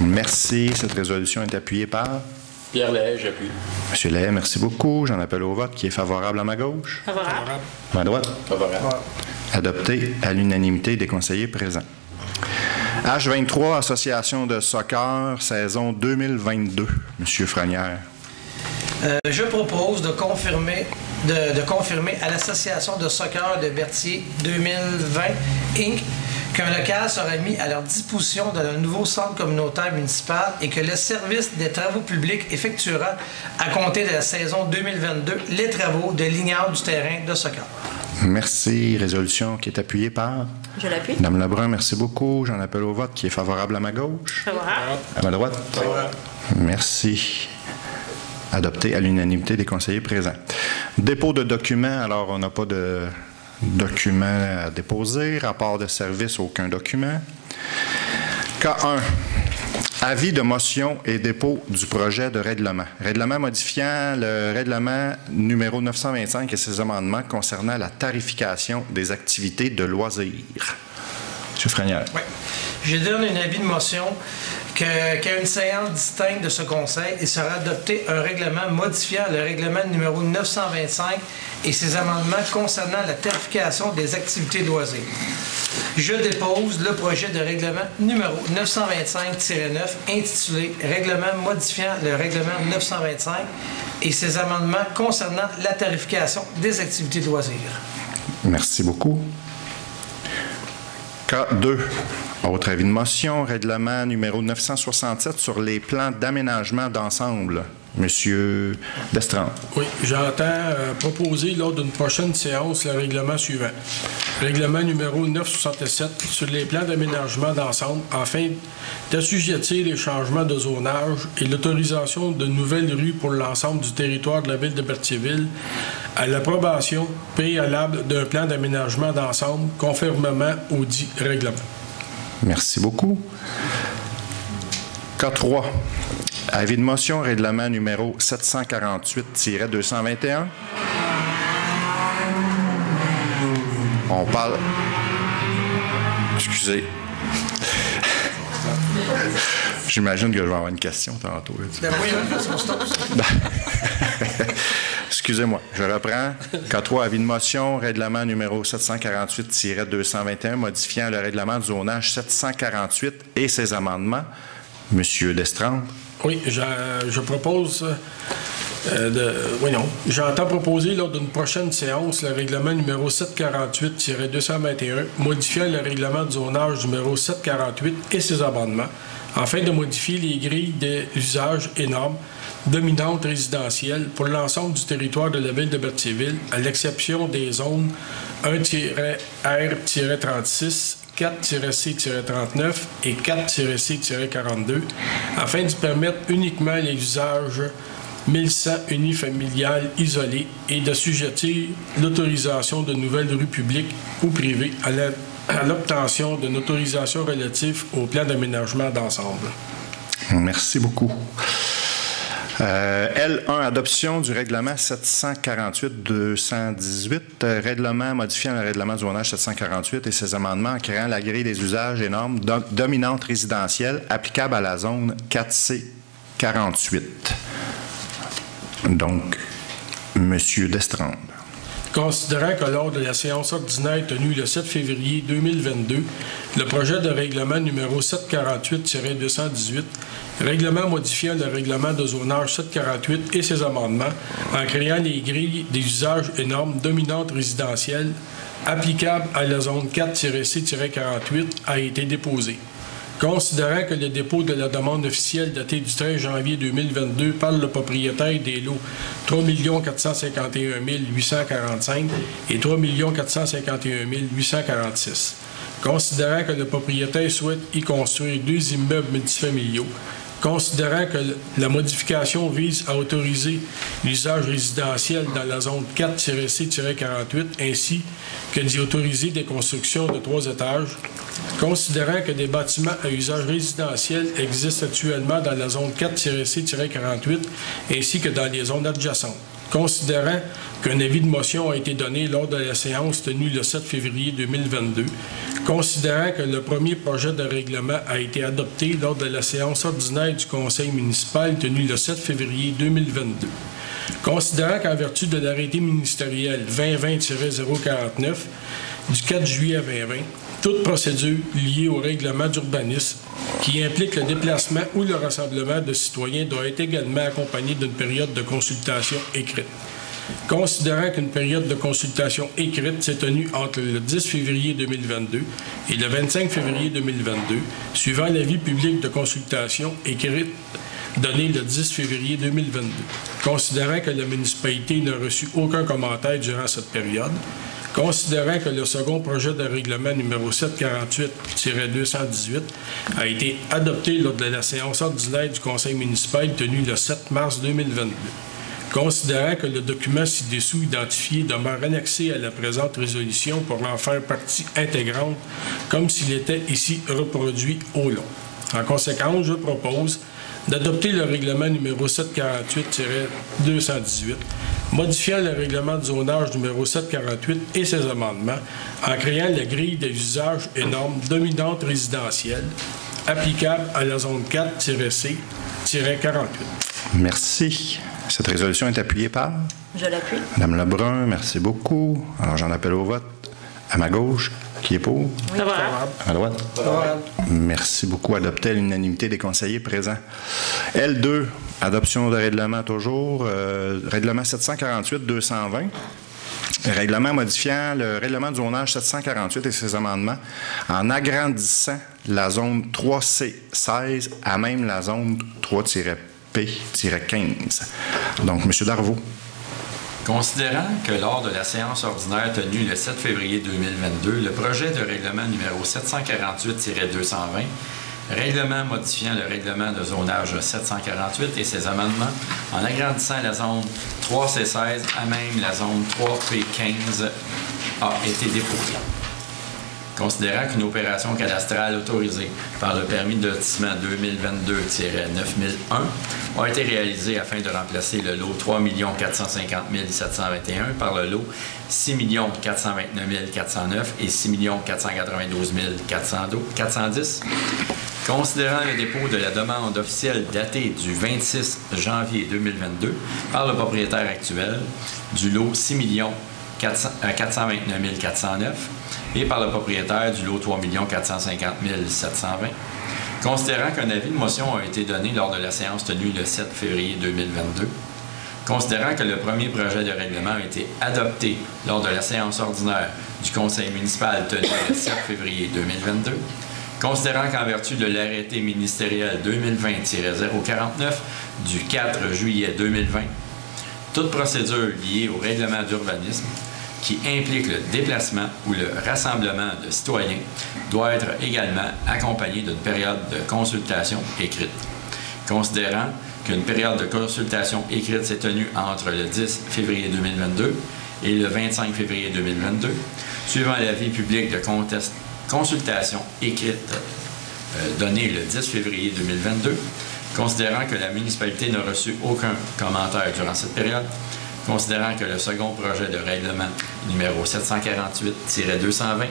Merci. Cette résolution est appuyée par... Pierre Lahaye, j'appuie. M. Lahaye, merci beaucoup. J'en appelle au vote. Qui est favorable à ma gauche? Favorable. À ma droite? Favorable. Adopté à l'unanimité des conseillers présents. H23, Association de soccer, saison 2022. M. Frenière. Je propose de confirmer à l'Association de soccer de Berthier 2020 Inc. qu'un local sera mis à leur disposition dans le nouveau centre communautaire municipal et que le service des travaux publics effectuera, à compter de la saison 2022, les travaux de lignage du terrain de soccer. Merci. Résolution qui est appuyée par... Je l'appuie. Mme Lebrun, merci beaucoup. J'en appelle au vote. Qui est favorable à ma gauche? Favorable. À ma droite? Favorable. Merci. Adopté à l'unanimité des conseillers présents. Dépôt de documents. Alors, on n'a pas de documents à déposer. Rapport de service, aucun document. K1. Avis de motion et dépôt du projet de règlement. Règlement modifiant le règlement numéro 925 et ses amendements concernant la tarification des activités de loisirs. M. Frenière. Oui. Je donne un avis de motion qu'à une séance distincte de ce Conseil, il sera adopté un règlement modifiant le règlement numéro 925 et ses amendements concernant la tarification des activités de loisirs. Je dépose le projet de règlement numéro 925-9 intitulé « Règlement modifiant le règlement 925 et ses amendements concernant la tarification des activités de loisirs. » Merci beaucoup. K2. Autre avis de motion, règlement numéro 967 sur les plans d'aménagement d'ensemble. Monsieur Destrand. Oui, j'entends proposer lors d'une prochaine séance le règlement suivant. Règlement numéro 967 sur les plans d'aménagement d'ensemble afin d'assujettir les changements de zonage et l'autorisation de nouvelles rues pour l'ensemble du territoire de la Ville de Berthierville à l'approbation préalable d'un plan d'aménagement d'ensemble conformément au dit règlement. Merci beaucoup. K3. Avis de motion, règlement numéro 748-221. On parle... Excusez. J'imagine que je vais avoir une question tantôt. Ben oui, on fait son stop. Excusez-moi, je reprends. K3, avis de motion, règlement numéro 748-221, modifiant le règlement du zonage 748 et ses amendements. Monsieur Destrempe. Oui, je propose j'entends proposer lors d'une prochaine séance le règlement numéro 748-221, modifiant le règlement de zonage numéro 748 et ses amendements, afin de modifier les grilles des usages et normes dominantes résidentielles pour l'ensemble du territoire de la ville de Berthierville, à l'exception des zones 1-R-36, 4-C-39 et 4-C-42, afin de permettre uniquement les usages 1100 unifamiliales isolées et d'assujettir l'autorisation de nouvelles rues publiques ou privées à l'obtention d'une autorisation relative au plan d'aménagement d'ensemble. Merci beaucoup. L1, adoption du règlement 748-218, règlement modifiant le règlement du zonage 748 et ses amendements en créant la grille des usages et normes dominantes résidentielles applicables à la zone 4C48. Donc, M. Destrempe. Considérant que lors de la séance ordinaire tenue le 7 février 2022, le projet de règlement numéro 748-218, règlement modifiant le règlement de zonage 748 et ses amendements en créant les grilles des usages et normes dominantes résidentielles applicables à la zone 4-C-48 a été déposé. Considérant que le dépôt de la demande officielle datée du 13 janvier 2022 par le propriétaire des lots 3 451 845 et 3 451 846. Considérant que le propriétaire souhaite y construire 2 immeubles multifamiliaux, considérant que la modification vise à autoriser l'usage résidentiel dans la zone 4-C-48 ainsi que d'y autoriser des constructions de 3 étages, considérant que des bâtiments à usage résidentiel existent actuellement dans la zone 4-C-48 ainsi que dans les zones adjacentes, considérant qu'un avis de motion a été donné lors de la séance tenue le 7 février 2022, considérant que le premier projet de règlement a été adopté lors de la séance ordinaire du conseil municipal tenue le 7 février 2022, considérant qu'en vertu de l'arrêté ministériel 2020-049 du 4 juillet 2020, toute procédure liée au règlement d'urbanisme qui implique le déplacement ou le rassemblement de citoyens doit être également accompagnée d'une période de consultation écrite. Considérant qu'une période de consultation écrite s'est tenue entre le 10 février 2022 et le 25 février 2022, suivant l'avis public de consultation écrite donné le 10 février 2022. Considérant que la municipalité n'a reçu aucun commentaire durant cette période, considérant que le second projet de règlement numéro 748-218 a été adopté lors de la séance ordinaire du conseil municipal tenue le 7 mars 2022, considérant que le document ci-dessous identifié demeure annexé à la présente résolution pour en faire partie intégrante, comme s'il était ici reproduit au long. En conséquence, je propose d'adopter le règlement numéro 748-218, modifiant le règlement de zonage numéro 748 et ses amendements en créant la grille des usages et normes dominantes résidentielles applicables à la zone 4-C-48. Merci. Cette résolution est appuyée par? Je l'appuie. Madame Lebrun, merci beaucoup. Alors, j'en appelle au vote. À ma gauche, qui est pour? Oui. À ma droite? Merci beaucoup. Adopté à l'unanimité des conseillers présents. L2, adoption de règlement toujours. Règlement 748-220. Règlement modifiant le règlement du zonage 748 et ses amendements en agrandissant la zone 3C16 à même la zone 3-P-15. Donc, M. Darvaux. Considérant que lors de la séance ordinaire tenue le 7 février 2022, le projet de règlement numéro 748-220, règlement modifiant le règlement de zonage 748 et ses amendements en agrandissant la zone 3C16 à même la zone 3P15 a été déposé. considérant qu'une opération cadastrale autorisée par le permis de lotissement 2022-9001 a été réalisée afin de remplacer le lot 3 450 721 par le lot 6 429 409 et 6 492 410. Considérant le dépôt de la demande officielle datée du 26 janvier 2022 par le propriétaire actuel du lot 6 429 409 et par le propriétaire du lot 3 450 720. Considérant qu'un avis de motion a été donné lors de la séance tenue le 7 février 2022. Considérant que le premier projet de règlement a été adopté lors de la séance ordinaire du conseil municipal tenue le 7 février 2022. Considérant qu'en vertu de l'arrêté ministériel 2020-049 du 4 juillet 2020, toute procédure liée au règlement d'urbanisme qui implique le déplacement ou le rassemblement de citoyens doit être également accompagnée d'une période de consultation écrite. Considérant qu'une période de consultation écrite s'est tenue entre le 10 février 2022 et le 25 février 2022, suivant l'avis public de consultation écrite donné le 10 février 2022, considérant que la municipalité n'a reçu aucun commentaire durant cette période, considérant que le second projet de règlement numéro 748-220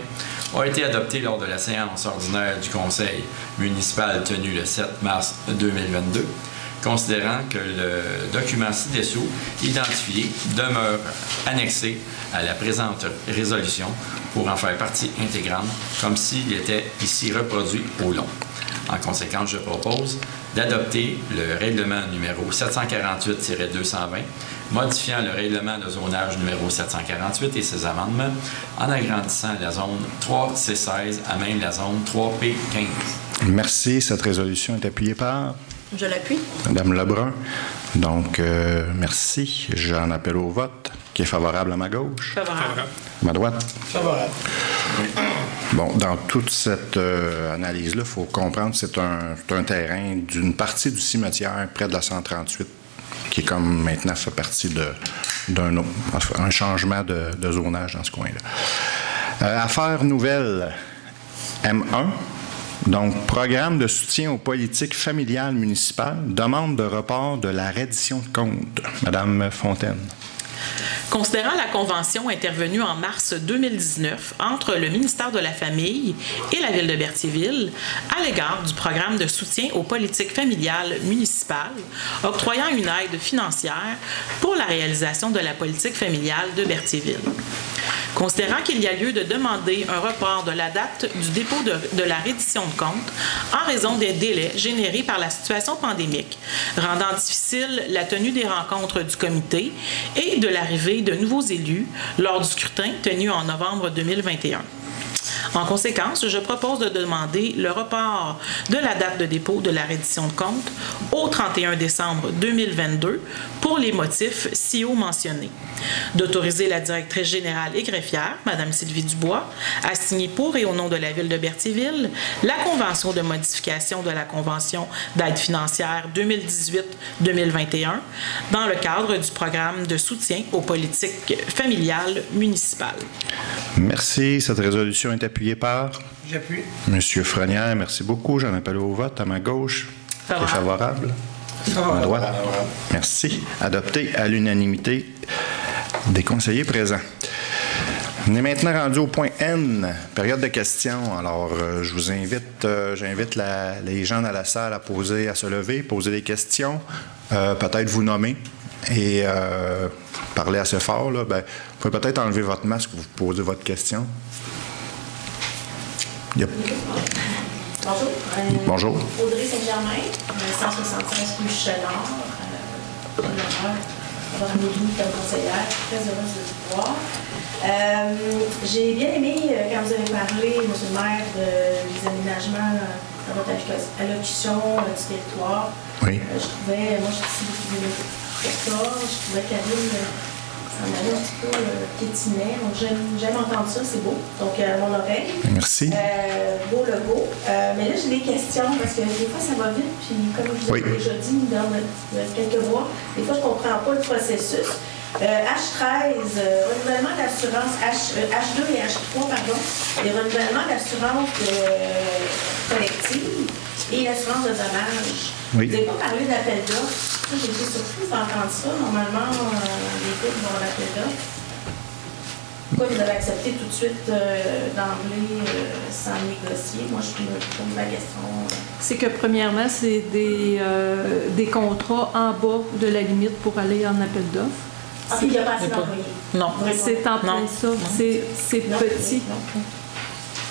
a été adopté lors de la séance ordinaire du conseil municipal tenue le 7 mars 2022, considérant que le document ci-dessous identifié demeure annexé à la présente résolution pour en faire partie intégrante, comme s'il était ici reproduit au long. En conséquence, je propose d'adopter le règlement numéro 748-220, modifiant le règlement de zonage numéro 748 et ses amendements, en agrandissant la zone 3C16 à même la zone 3P15. Merci. Cette résolution est appuyée par? Je l'appuie. Madame Lebrun. Donc, merci. J'en appelle au vote. Qui est favorable à ma gauche? Favorable. Ma droite? Favorable. Bon, dans toute cette analyse-là, il faut comprendre que c'est un terrain d'une partie du cimetière près de la 138 qui, comme maintenant, fait partie d'un changement de zonage dans ce coin-là. Affaire nouvelle M1. Donc, programme de soutien aux politiques familiales municipales, demande de report de la reddition de comptes. Madame Fontaine. Considérant la convention intervenue en mars 2019 entre le ministère de la Famille et la Ville de Berthierville à l'égard du programme de soutien aux politiques familiales municipales, octroyant une aide financière pour la réalisation de la politique familiale de Berthierville. Considérant qu'il y a lieu de demander un report de la date du dépôt de la reddition de comptes en raison des délais générés par la situation pandémique, rendant difficile la tenue des rencontres du comité et de l'arrivée de nouveaux élus lors du scrutin tenu en novembre 2021. En conséquence, je propose de demander le report de la date de dépôt de la reddition de comptes au 31 décembre 2022 pour les motifs ci-haut mentionnés. D'autoriser la directrice générale et greffière, Mme Sylvie Dubois, à signer pour et au nom de la Ville de Berthierville la convention de modification de la convention d'aide financière 2018-2021 dans le cadre du programme de soutien aux politiques familiales municipales. Merci. Cette résolution est appuyée par? J'appuie. Monsieur Frenière, merci beaucoup. J'en appelle au vote. À ma gauche. Favorable. Est favorable? Favorable. À ma droite? Merci. Adopté à l'unanimité des conseillers présents. On est maintenant rendu au point N, période de questions. Alors, je vous invite, j'invite les gens dans la salle à se lever, poser des questions, peut-être vous nommer et parler assez fort. Là, vous pouvez peut-être enlever votre masque pour vous poser votre question. Yep. Bonjour. Bonjour. Audrey Saint-Germain, 165 rue Chenard. J'ai l'honneur d'avoir un élu comme conseillère. Très heureuse de vous voir. J'ai bien aimé quand vous avez parlé, M. le maire, des aménagements dans votre allocution du territoire. Oui. Je trouvais, moi je suis ici depuis 2014, je trouvais que la ville s'en allait un petit peu piétinait. Donc j'aime entendre ça, c'est beau. Donc à mon oreille. Merci. Beau logo. Mais là j'ai des questions parce que des fois ça va vite. Puis comme je vous ai déjà dit dans quelques mois, des fois je ne comprends pas le processus. H13, renouvellement de la assurances H2 et H3, pardon, les renouvellements d'assurance collective et l'assurance de dommages. Oui. Vous n'avez pas parlé d'appel d'offres. J'ai été surprise d'entendre ça. Normalement, les groupes vont avoir l'appel d'offres. Pourquoi vous avez accepté tout de suite d'emblée sans négocier? Moi, je me pose la question. C'est que premièrement, c'est des contrats en bas de la limite pour aller en appel d'offres. Ah, puis il n'y a pas assez d'employés. Non. C'est en plein ça. C'est petit.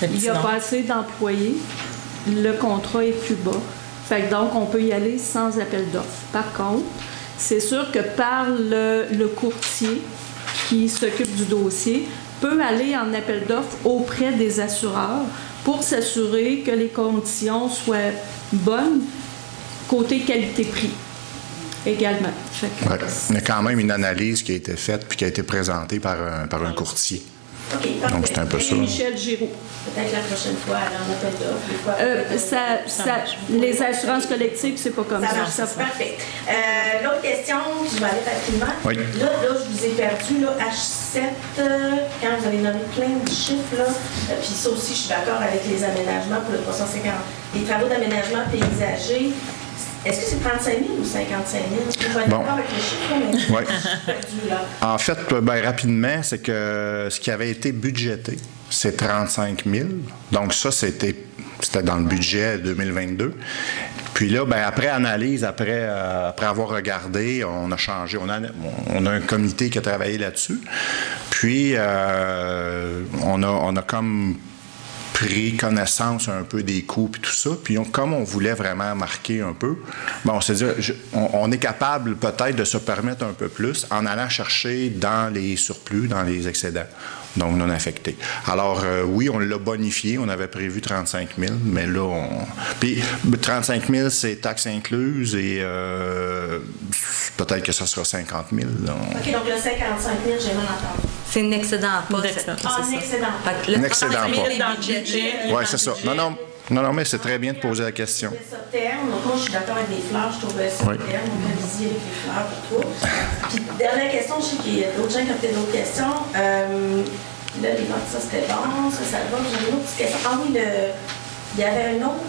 Il n'y a pas assez d'employés. Le contrat est plus bas. Fait que donc, on peut y aller sans appel d'offres. Par contre, c'est sûr que par le courtier qui s'occupe du dossier peut aller en appel d'offres auprès des assureurs pour s'assurer que les conditions soient bonnes côté qualité-prix également. Ouais. Il y a quand même une analyse qui a été faite puis qui a été présentée par un courtier. OK, donc, c'est un peu ça. Michel Giroux. Peut-être la prochaine fois, aller en appel d'offres. Les assurances collectives, c'est pas comme ça. C'est parfait. L'autre question, je vais aller rapidement. Oui. Là, je vous ai perdu, là, H7, quand vous avez nommé plein de chiffres, là, puis ça aussi, je suis d'accord avec les aménagements pour le 350. Les travaux d'aménagement paysager, est-ce que c'est 35 000 ou 55 000? Je vais être d'accord avec les chiffres, mais je suis perdu, là. En fait, rapidement, c'est que ce qui avait été budgété, c'est 35 000. Donc ça, c'était dans le budget 2022. Puis là, après analyse, après avoir regardé, on a changé. On a un comité qui a travaillé là-dessus. Puis, on a comme pris connaissance un peu des coûts et tout ça. Puis comme on voulait vraiment marquer un peu, on s'est dit, on est capable peut-être de se permettre un peu plus en allant chercher dans les surplus, dans les excédents, donc non affectés. Alors oui, on l'a bonifié, on avait prévu 35 000, mais là, Puis 35 000, c'est taxes incluses et peut-être que ça sera 50 000. Là. OK, donc le 55 000, j'ai mal entendu. C'est un excédent pas. Un excédent. Un excédent pas. Oui, c'est ça. Non, mais c'est très bien de poser la question. Ça terme. Donc, moi, je suis d'accord avec les fleurs. Je trouvais ça terme. On peut viser avec les fleurs pour toi. Puis, dernière question, je sais qu'il y a d'autres gens qui ont peut-être d'autres questions. Là, les notes, ça, c'était bon. Ça va. J'ai une autre petite question. Ah oui, il y avait un autre...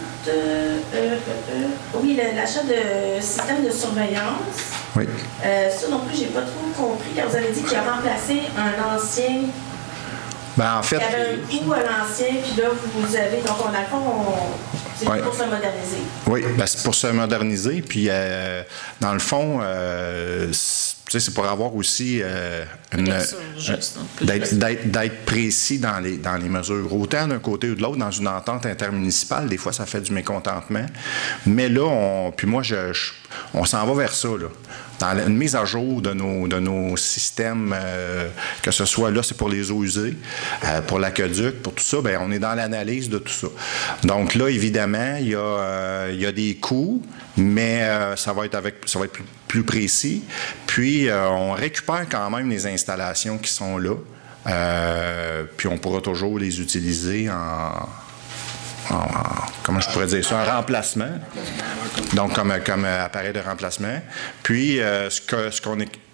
oui, l'achat de système de surveillance. Oui. Ça non plus, j'ai pas trop compris. Quand vous avez dit qu'il a remplacé un ancien... En fait... Il y avait un coût à l'ancien, puis là, vous avez... Donc, dans le fond, c'est pour se moderniser. Oui, c'est pour se moderniser. Puis, dans le fond, c'est pour avoir aussi d'être précis dans les mesures. Autant d'un côté ou de l'autre, dans une entente intermunicipale, des fois, ça fait du mécontentement. Mais là, puis moi, on s'en va vers ça, là. Dans une mise à jour de nos systèmes, que ce soit là, c'est pour les eaux usées, pour l'aqueduc, pour tout ça, on est dans l'analyse de tout ça. Donc là, évidemment, il y a des coûts, mais ça va être plus précis. Puis, on récupère quand même les installations qui sont là, puis on pourra toujours les utiliser comment je pourrais dire ça, un remplacement, donc comme appareil de remplacement. Puis,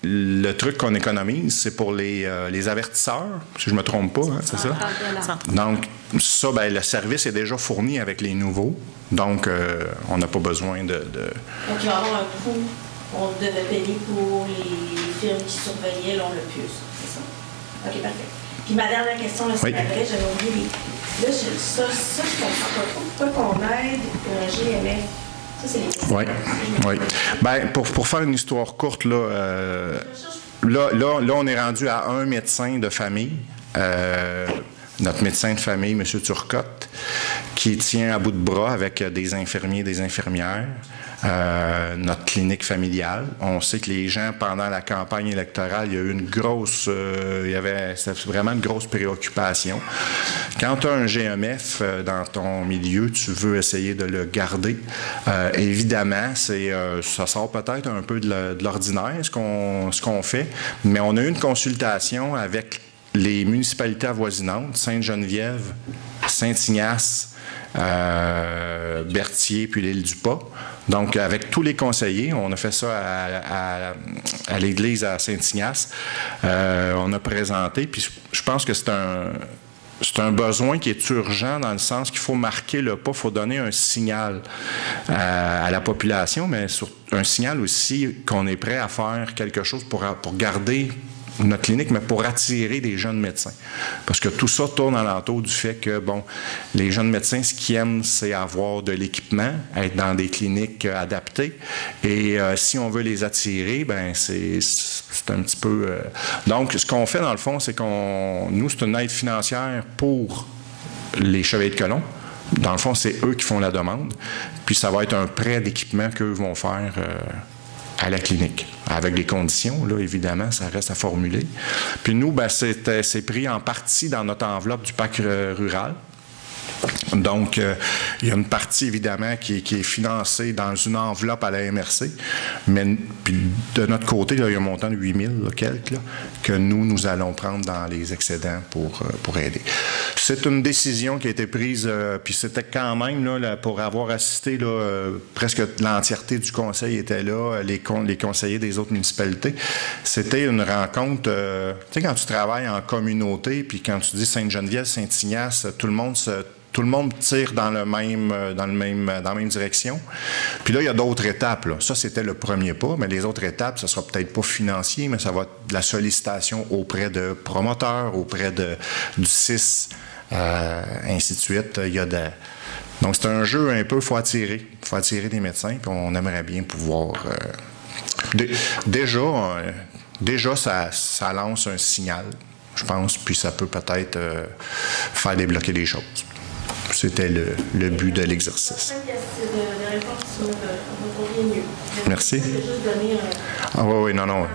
le truc qu'on économise, c'est pour les avertisseurs, si je ne me trompe pas, hein, c'est ça? Donc, ça, le service est déjà fourni avec les nouveaux, donc on n'a pas besoin de... Donc, il va y avoir un coût qu'on devait payer pour les firmes qui surveillaient, là, on l'a plus, c'est ça? OK, parfait. Puis ma dernière question, là, c'est après, j'avais oublié Là, ça, je comprends pas trop. Pourquoi qu'on aide un GMF? Ça, c'est les... Oui. Pour faire une histoire courte, là, on est rendu à un médecin de famille. Notre médecin de famille, M. Turcotte, qui tient à bout de bras avec des infirmiers et des infirmières. Notre clinique familiale. On sait que les gens, pendant la campagne électorale, il y a eu c'était vraiment une grosse préoccupation. Quand tu as un GMF dans ton milieu, tu veux essayer de le garder. Évidemment, ça sort peut-être un peu de l'ordinaire, ce qu'on fait, mais on a eu une consultation avec les municipalités avoisinantes, Sainte-Geneviève, Saint-Ignace, Berthier, puis l'Île-du-Pas. Donc, avec tous les conseillers, on a fait ça à l'église à Saint-Ignace. On a présenté, puis je pense que c'est un besoin qui est urgent dans le sens qu'il faut marquer le pas, il faut donner un signal à la population, mais un signal aussi qu'on est prêt à faire quelque chose pour garder notre clinique, mais pour attirer des jeunes médecins. Parce que tout ça tourne alentour du fait que, bon, les jeunes médecins, ce qu'ils aiment, c'est avoir de l'équipement, être dans des cliniques adaptées. Et si on veut les attirer, ben c'est un petit peu... Donc, ce qu'on fait, dans le fond, c'est nous, c'est une aide financière pour les Chevaliers de Colomb. Dans le fond, c'est eux qui font la demande. Puis ça va être un prêt d'équipement qu'eux vont faire à la clinique, avec des conditions, là, évidemment, ça reste à formuler. Puis nous, ben, c'est pris en partie dans notre enveloppe du PAC rural. Donc, il y a une partie, évidemment, qui est financée dans une enveloppe à la MRC, mais puis de notre côté, là, il y a un montant de 8 000 quelques, là, que nous allons prendre dans les excédents pour aider. C'est une décision qui a été prise, puis c'était quand même, là, pour avoir assisté, là, presque l'entièreté du conseil était là, les conseillers des autres municipalités. C'était une rencontre, tu sais, quand tu travailles en communauté, puis quand tu dis Sainte-Geneviève, Saint-Ignace, tout le monde tire dans la même direction. Puis là, il y a d'autres étapes, là. Ça, c'était le premier pas, mais les autres étapes, ça ne sera peut-être pas financier, mais ça va être de la sollicitation auprès de promoteurs, auprès du CIS, ainsi de suite. Donc, c'est un jeu un peu, il faut attirer des médecins, puis on aimerait bien pouvoir... Déjà, ça lance un signal, je pense, puis ça peut peut-être faire débloquer des choses. C'était le but de l'exercice. Merci. Ah oui, non.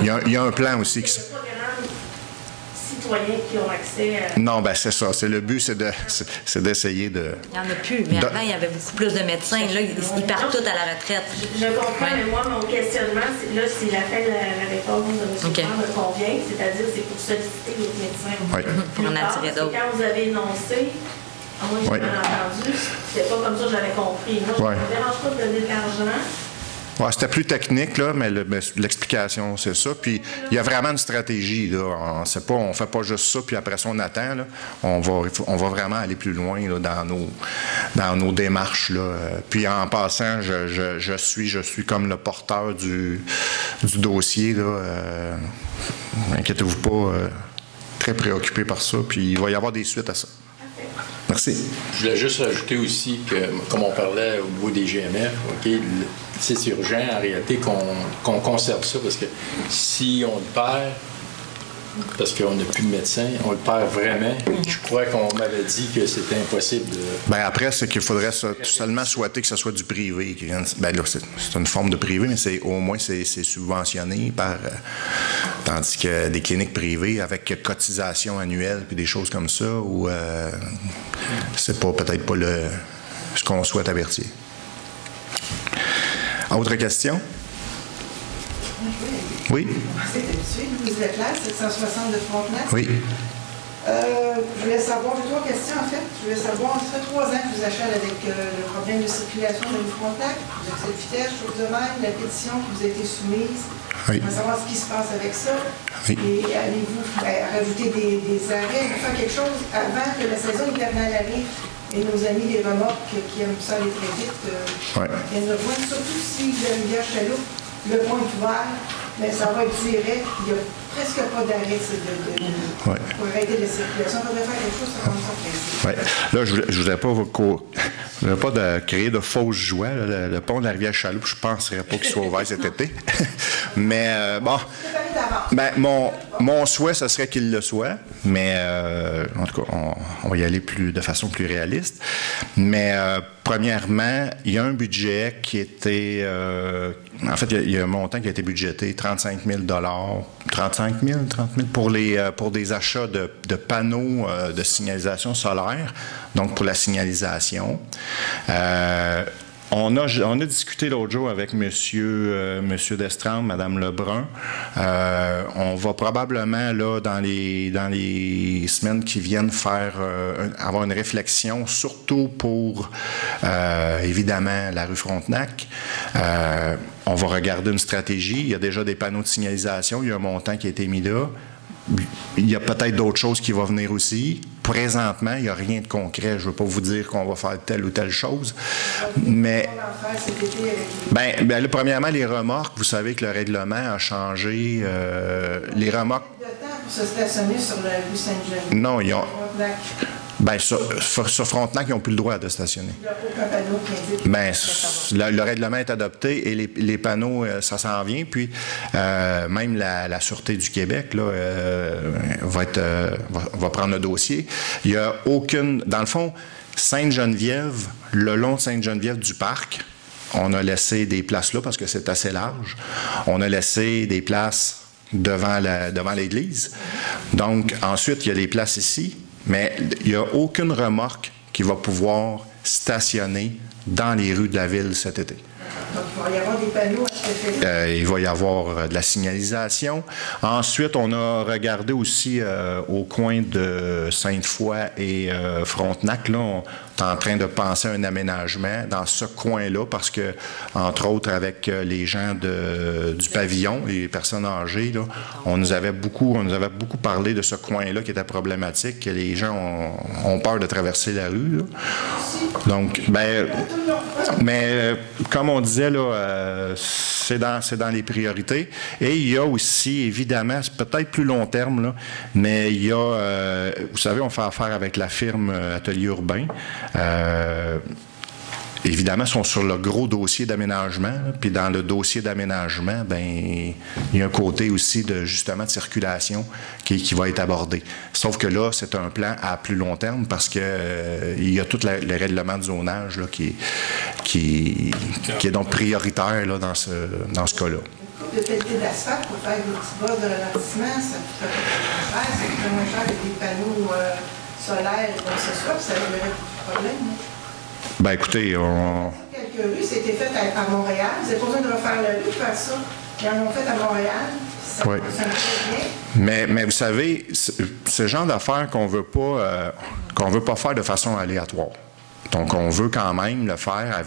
Il y a un plan aussi qui... Citoyens qui ont accès à... Non, bien, c'est ça. Le but, c'est d'essayer de... Il n'y en a plus, mais avant, il y avait beaucoup plus de médecins. Là, ils partent tous à la retraite. Je comprends, mais moi, mon questionnement, c'est la fin de la réponse de M. Pierre me convient, c'est-à-dire c'est pour solliciter les médecins. Oui. Pour en attirer d'autres. Quand vous avez énoncé, moi, j'ai bien entendu, c'était pas comme ça que j'avais compris. Moi, je ne me dérange pas de donner de l'argent. Ouais, c'était plus technique, là, mais l'explication, c'est ça. Puis, il y a vraiment une stratégie, là. On ne fait pas juste ça, puis après ça, on attend, là. On va vraiment aller plus loin, là, dans nos démarches, là. Puis, en passant, je suis comme le porteur du dossier, là. Inquiétez-vous pas, très préoccupé par ça, puis il va y avoir des suites à ça. Merci. Je voulais juste rajouter aussi que, comme on parlait au niveau des GMF, OK, c'est urgent en réalité qu'on conserve ça parce que si on le perd, parce qu'on n'a plus de médecins, on le perd vraiment. Je crois qu'on m'avait dit que c'était impossible de... Bien, après, c'est qu'il faudrait seulement souhaiter que ce soit du privé. Bien là, c'est une forme de privé, mais au moins c'est subventionné par... tandis que des cliniques privées avec cotisation annuelle puis des choses comme ça, où c'est peut-être pas ce qu'on souhaite à Berthier. Autre question? Oui. Vous êtes là, 760 de Frontenac? Oui. Je voulais savoir, j'ai 3 questions en fait. Je voulais savoir, ça fait 3 ans que vous achetez avec le problème de circulation de Frontenac, l'excès de vitesse, chose de même, la pétition qui vous a été soumise. Oui. Je veux savoir ce qui se passe avec ça. Oui. Et allez-vous rajouter des arrêts, faire quelque chose avant que la saison hivernale arrive? Et nos amis des remorques qui aiment ça aller très vite, viennent nous rejoindre, surtout si la rivière Chaloupe, le pont est ouvert, mais ça va être direct, il n'y a presque pas d'arrêt pour arrêter la circulation. On devrait faire quelque chose comme ça. Oui. Là, je ne voudrais pas créer de fausses joies. Le pont de la rivière Chaloupe, je ne penserais pas qu'il soit ouvert cet été. Mais bon, ben, mon souhait, ce serait qu'il le soit. Mais en tout cas, on va y aller de façon plus réaliste. Mais premièrement, il y a un budget qui était... en fait, il y a un montant qui a été budgété, 35 000 30 000 pour des achats de panneaux de signalisation solaire, donc pour la signalisation. On a discuté l'autre jour avec Monsieur Destrempe, Mme Lebrun. On va probablement, là, dans les semaines qui viennent, avoir une réflexion, surtout pour, évidemment, la rue Frontenac. On va regarder une stratégie. Il y a déjà des panneaux de signalisation. Il y a un montant qui a été mis là. Il y a peut-être d'autres choses qui vont venir aussi. Présentement, il n'y a rien de concret. Je ne veux pas vous dire qu'on va faire telle ou telle chose. Mais, premièrement, les remorques, vous savez que le règlement a changé. Les remorques... De temps pour se stationner sur la rue Sainte-Geneviève. Non, ils ont... Bien, sur Frontenac, ils n'ont plus le droit de stationner. Il n'y a aucun panneau qui indique. Bien, le règlement est adopté et les panneaux, ça s'en vient. Puis, même la Sûreté du Québec là, va prendre le dossier. Il n'y a aucune... Dans le fond, Sainte-Geneviève, le long de Sainte-Geneviève du parc, on a laissé des places là parce que c'est assez large. On a laissé des places devant l'église. Donc, ensuite, il y a des places ici. Mais il n'y a aucune remorque qui va pouvoir stationner dans les rues de la ville cet été. Donc, il va y avoir des panneaux à cet effet-là? Il va y avoir de la signalisation. Ensuite, on a regardé aussi au coin de Sainte-Foy et Frontenac. Là, on est en train de penser à un aménagement dans ce coin-là parce que, entre autres, avec les gens du pavillon, les personnes âgées, là, on nous avait beaucoup parlé de ce coin-là qui était problématique, que les gens ont peur de traverser la rue. Là. Donc, mais comme on disait, là, c'est dans les priorités. Et il y a aussi, évidemment, c'est peut-être plus long terme, là, mais il y a, vous savez, on fait affaire avec la firme Atelier Urbain. Évidemment, ils sont sur le gros dossier d'aménagement. Puis dans le dossier d'aménagement, bien, il y a un côté aussi de justement de circulation qui va être abordé. Sauf que là, c'est un plan à plus long terme parce que il y a tout le règlement de zonage là, qui est donc prioritaire là, dans ce cas-là. De pelleter d'asphalte pour faire des petits bas de ralentissement, ça coûte cher, ça coûte moins cher que des panneaux solaires et quoi que ce soit, puis ça réglerait beaucoup de problèmes. Bien, écoutez, Quelques rues, c'était fait à Montréal. Vous n'avez pas besoin de refaire la rue, faire ça. Ils en ont fait à Montréal. Ça fonctionne très bien. Mais vous savez, c'est le genre d'affaires qu'on veut pas faire de façon aléatoire. Donc, on veut quand même le faire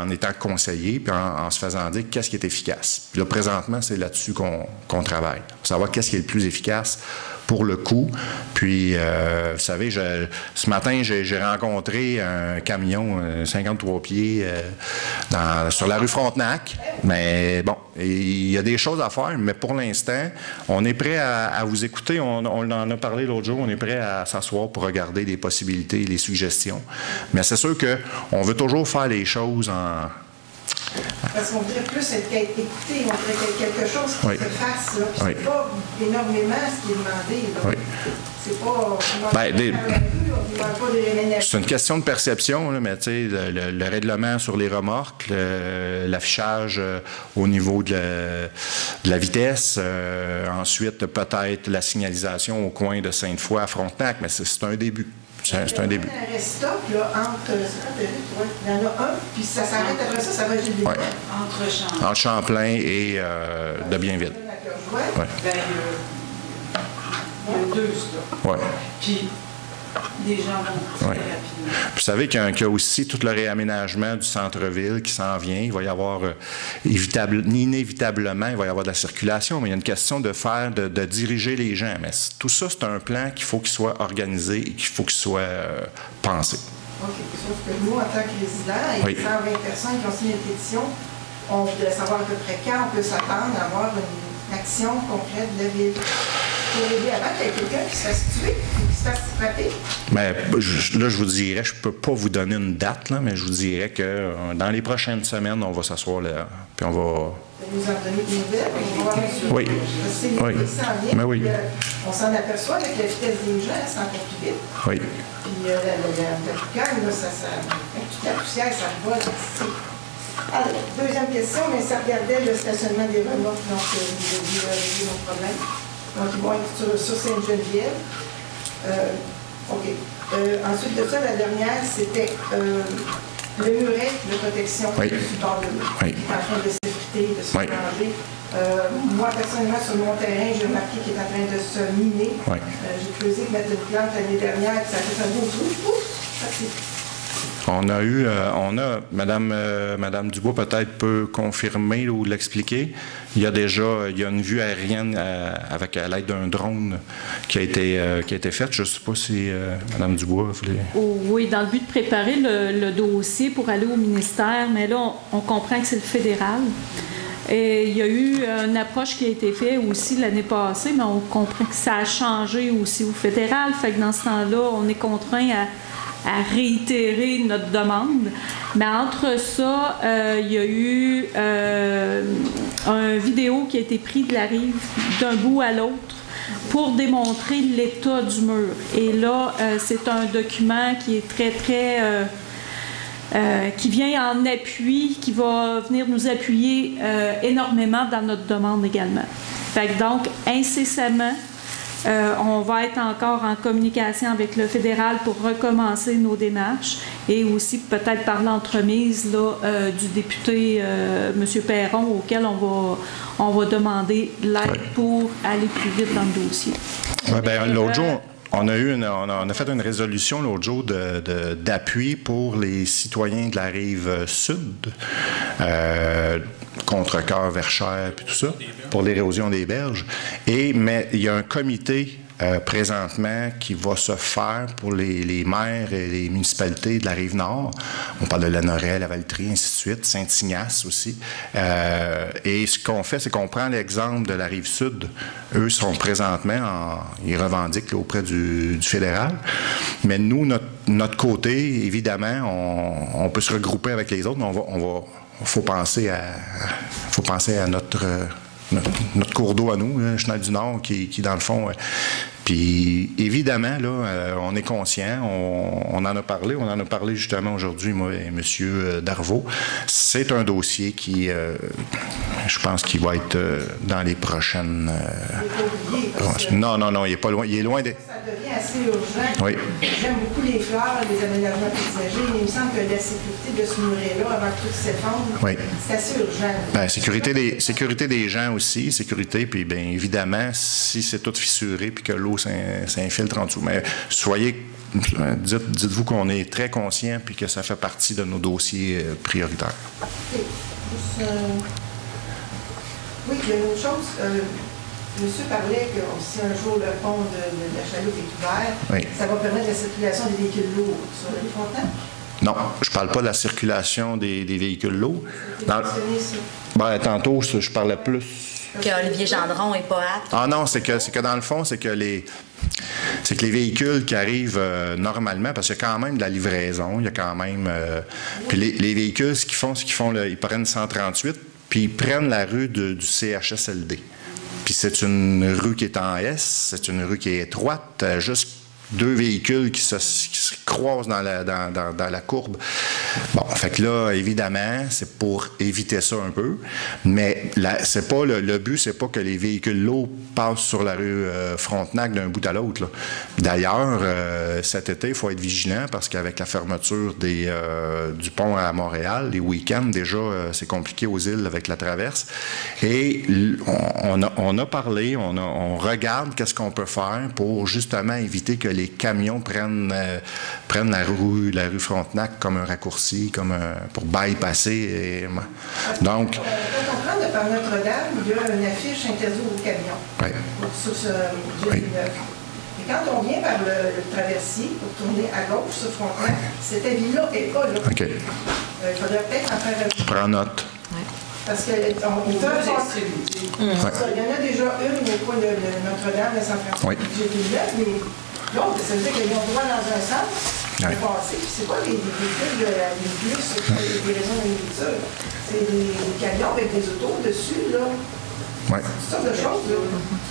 en étant conseillé puis en se faisant dire qu'est-ce qui est efficace. Puis là, présentement, c'est là-dessus qu'on travaille. Pour savoir qu'est-ce qui est le plus efficace pour le coup. Puis, vous savez, ce matin, j'ai rencontré un camion 53 pieds sur la rue Frontenac. Mais bon, il y a des choses à faire, mais pour l'instant, on est prêt à vous écouter. On en a parlé l'autre jour. On est prêt à s'asseoir pour regarder les possibilités, les suggestions. Mais c'est sûr qu'on veut toujours faire les choses en... Parce qu'on voudrait plus être écouté, on voudrait quelque chose qui se fasse. Là. Puis c'est pas énormément ce qui est demandé. Là. Oui. C'est pas... C'est une question de perception, là, mais tu sais, le règlement sur les remorques, l'affichage au niveau de la vitesse, ensuite peut-être la signalisation au coin de Sainte-Foy à Frontenac, mais c'est un début. C'est un début. Il y a un rest-stop entre... Il y en a un, puis ça s'arrête après ça, ça va être du Entre Champlain et de Bienville. Ouais. Ben, il y a deux stops. Ouais. Puis, les gens vont très rapidement. Vous savez qu'il y a aussi tout le réaménagement du centre-ville qui s'en vient. Il va y avoir, inévitablement, il va y avoir de la circulation, mais il y a une question de diriger les gens. Mais tout ça, c'est un plan qu'il faut qu'il soit organisé et qu'il faut qu'il soit pensé. OK. Sauf que nous, en tant que résidents, et 120 personnes qui ont signé une pétition, on voudrait savoir à peu près quand on peut s'attendre à avoir une action concrète de la ville. Pour aider avant qu'il y ait quelqu'un qui se fasse tuer, qui se fasse frapper. Bien, là, je vous dirais, je ne peux pas vous donner une date, là, mais je vous dirais que dans les prochaines semaines, on va s'asseoir là, puis on va... Vous en donner des nouvelles, on va voir sur... Oui. Mais oui. On s'en aperçoit avec la vitesse des gens, c'est encore plus vite. Oui. Puis la boucane, là, toute la poussière, ça vole. Alors, deuxième question, mais ça regardait le stationnement des remorques, donc vous avez réglé nos problèmes. Donc, ils vont être sur Sainte-Geneviève. OK. Ensuite de ça, la dernière, c'était le muret de protection oui. du bord de l'eau, qui est en train de s'effriter, de se oui. mélanger. Moi, personnellement, sur mon terrain, j'ai remarqué qu'il est en train de se miner. Oui. J'ai creusé pour mettre une plante l'année dernière, puis ça a fait un beau trou. Ouf! Madame Dubois peut-être peut confirmer ou l'expliquer. Il y a une vue aérienne avec à l'aide d'un drone qui a été faite. Je ne sais pas si Madame Dubois voulait... Oui, dans le but de préparer le dossier pour aller au ministère, mais là, on comprend que c'est le fédéral. Et il y a eu une approche qui a été faite aussi l'année passée, mais on comprend que ça a changé aussi au fédéral. Fait que dans ce temps-là, on est contraint à réitérer notre demande. Mais entre ça, il y a eu un vidéo qui a été pris de la rive d'un bout à l'autre pour démontrer l'état du mur. Et là, c'est un document qui est très, très... qui vient en appui, qui va venir nous appuyer énormément dans notre demande également. Fait que donc, incessamment, on va être encore en communication avec le fédéral pour recommencer nos démarches et aussi peut-être par l'entremise du député M. Perron auquel on va demander l'aide pour aller plus vite dans le dossier. Oui, bien, l'autre jour, on a fait une résolution l'autre jour d'appui pour les citoyens de la rive sud, Contrecœur, Verchères, puis tout ça, pour l'érosion des berges. Mais il y a un comité présentement qui va se faire pour les maires et les municipalités de la Rive-Nord. On parle de Lanoraie, la Valtrie, ainsi de suite, Saint-Ignace aussi. Et ce qu'on fait, c'est qu'on prend l'exemple de la Rive-Sud. Eux sont présentement, ils revendiquent auprès du fédéral. Mais nous, notre côté, évidemment, on peut se regrouper avec les autres, mais faut penser à notre cours d'eau à nous, le Chenal du Nord, qui dans le fond... Puis, évidemment, là, on est conscient, on en a parlé justement aujourd'hui, moi et M. Darvaux. C'est un dossier qui, je pense qu'il va être dans les prochaines... Non, il n'est pas loin. Il est loin de... Ça devient assez urgent. Oui. J'aime beaucoup les fleurs, les aménagements paysagers, mais il me semble que la sécurité de ce muret-là, avant que tout s'effondre, oui. c'est assez urgent. Bien, sécurité des gens aussi, puis bien évidemment, si c'est tout fissuré puis que l'eau s'infiltre en dessous. Mais dites-vous qu'on est très conscient puis que ça fait partie de nos dossiers prioritaires. Oui, il y a une autre chose. Monsieur parlait que si un jour le pont de la chaloupe est ouvert, oui. Ça va permettre la circulation des véhicules lourds sur le Fontaine? Non, je ne parle pas de la circulation des véhicules lourds. Tantôt, je parlais plus... Que Olivier Gendron n'est pas apte. Ah non, c'est que dans le fond, c'est que les véhicules qui arrivent normalement, parce qu'il y a quand même de la livraison, il y a quand même... puis les véhicules, ce qu'ils font, ils prennent 138, puis ils prennent la rue du CHSLD. Puis c'est une rue qui est en S, c'est une rue qui est étroite, juste 2 véhicules qui se croisent dans la courbe. Bon, fait que là, évidemment, c'est pour éviter ça un peu, mais c'est pas le but, c'est pas que les véhicules lourds passent sur la rue Frontenac d'un bout à l'autre. D'ailleurs, cet été, il faut être vigilant parce qu'avec la fermeture du pont à Montréal, les week-ends, déjà, c'est compliqué aux îles avec la traverse. Et on a parlé, on regarde qu'est-ce qu'on peut faire pour justement éviter que les camions prennent la rue Frontenac comme un raccourci, pour bypasser. Donc... On peut comprendre que par Notre-Dame, il y a une affiche interdite aux camions. Oui. Sur ce Villeneuve. Et quand on vient par le traversier pour tourner à gauche sur Frontenac, cette avis-là n'est pas là. OK. Il faudrait peut-être en faire un... Prends note. Oui. Parce qu'on peut passer. Il y en a déjà une au coin de Notre-Dame, de San Francisco, Villeneuve, mais l'autre, ça veut dire qu'ils vont droit dans un sens. Oui. Passer. Puis c'est pas des véhicules de la bus, c'est pas des raisons de nourriture. C'est des camions avec des autos dessus, là. Oui. C'est toutes sortes de choses, là.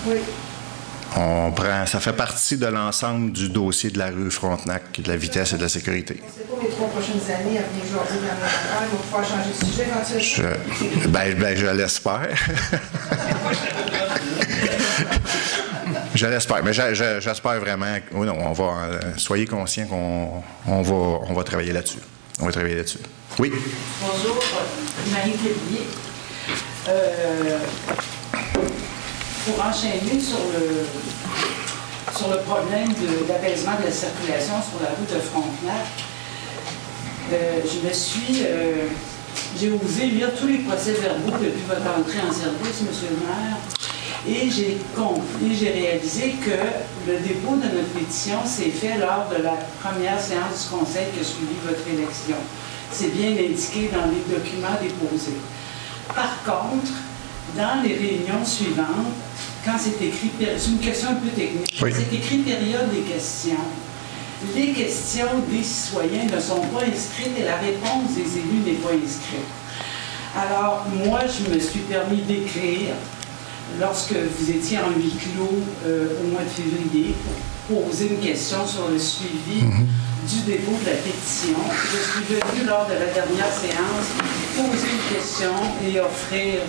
Oui. Ça fait partie de l'ensemble du dossier de la rue Frontenac, de la vitesse et de la sécurité. C'est pas mes 3 prochaines années à venir aujourd'hui dans notre affaire, ils vont pouvoir changer de sujet éventuellement. Je l'espère. Je l'espère, mais j'espère vraiment. Oui, non, soyez conscients qu'on va travailler là-dessus. On va travailler là-dessus. Oui? Bonjour, Marie Clévier. Pour enchaîner sur le problème d'apaisement de la circulation sur la route de Frontenac, j'ai osé lire tous les procès-verbaux depuis votre entrée en service, M. le maire, et j'ai réalisé que le dépôt de notre pétition s'est fait lors de la première séance du Conseil qui a suivi votre élection. C'est bien indiqué dans les documents déposés. Par contre, dans les réunions suivantes, quand c'est écrit, c'est une question un peu technique, oui. C'est écrit période des questions. Les questions des citoyens ne sont pas inscrites et la réponse des élus n'est pas inscrite. Alors, moi, je me suis permis d'écrire, lorsque vous étiez en huis clos au mois de février, pour poser une question sur le suivi du dépôt de la pétition. Je suis venue lors de la dernière séance poser une question et offrir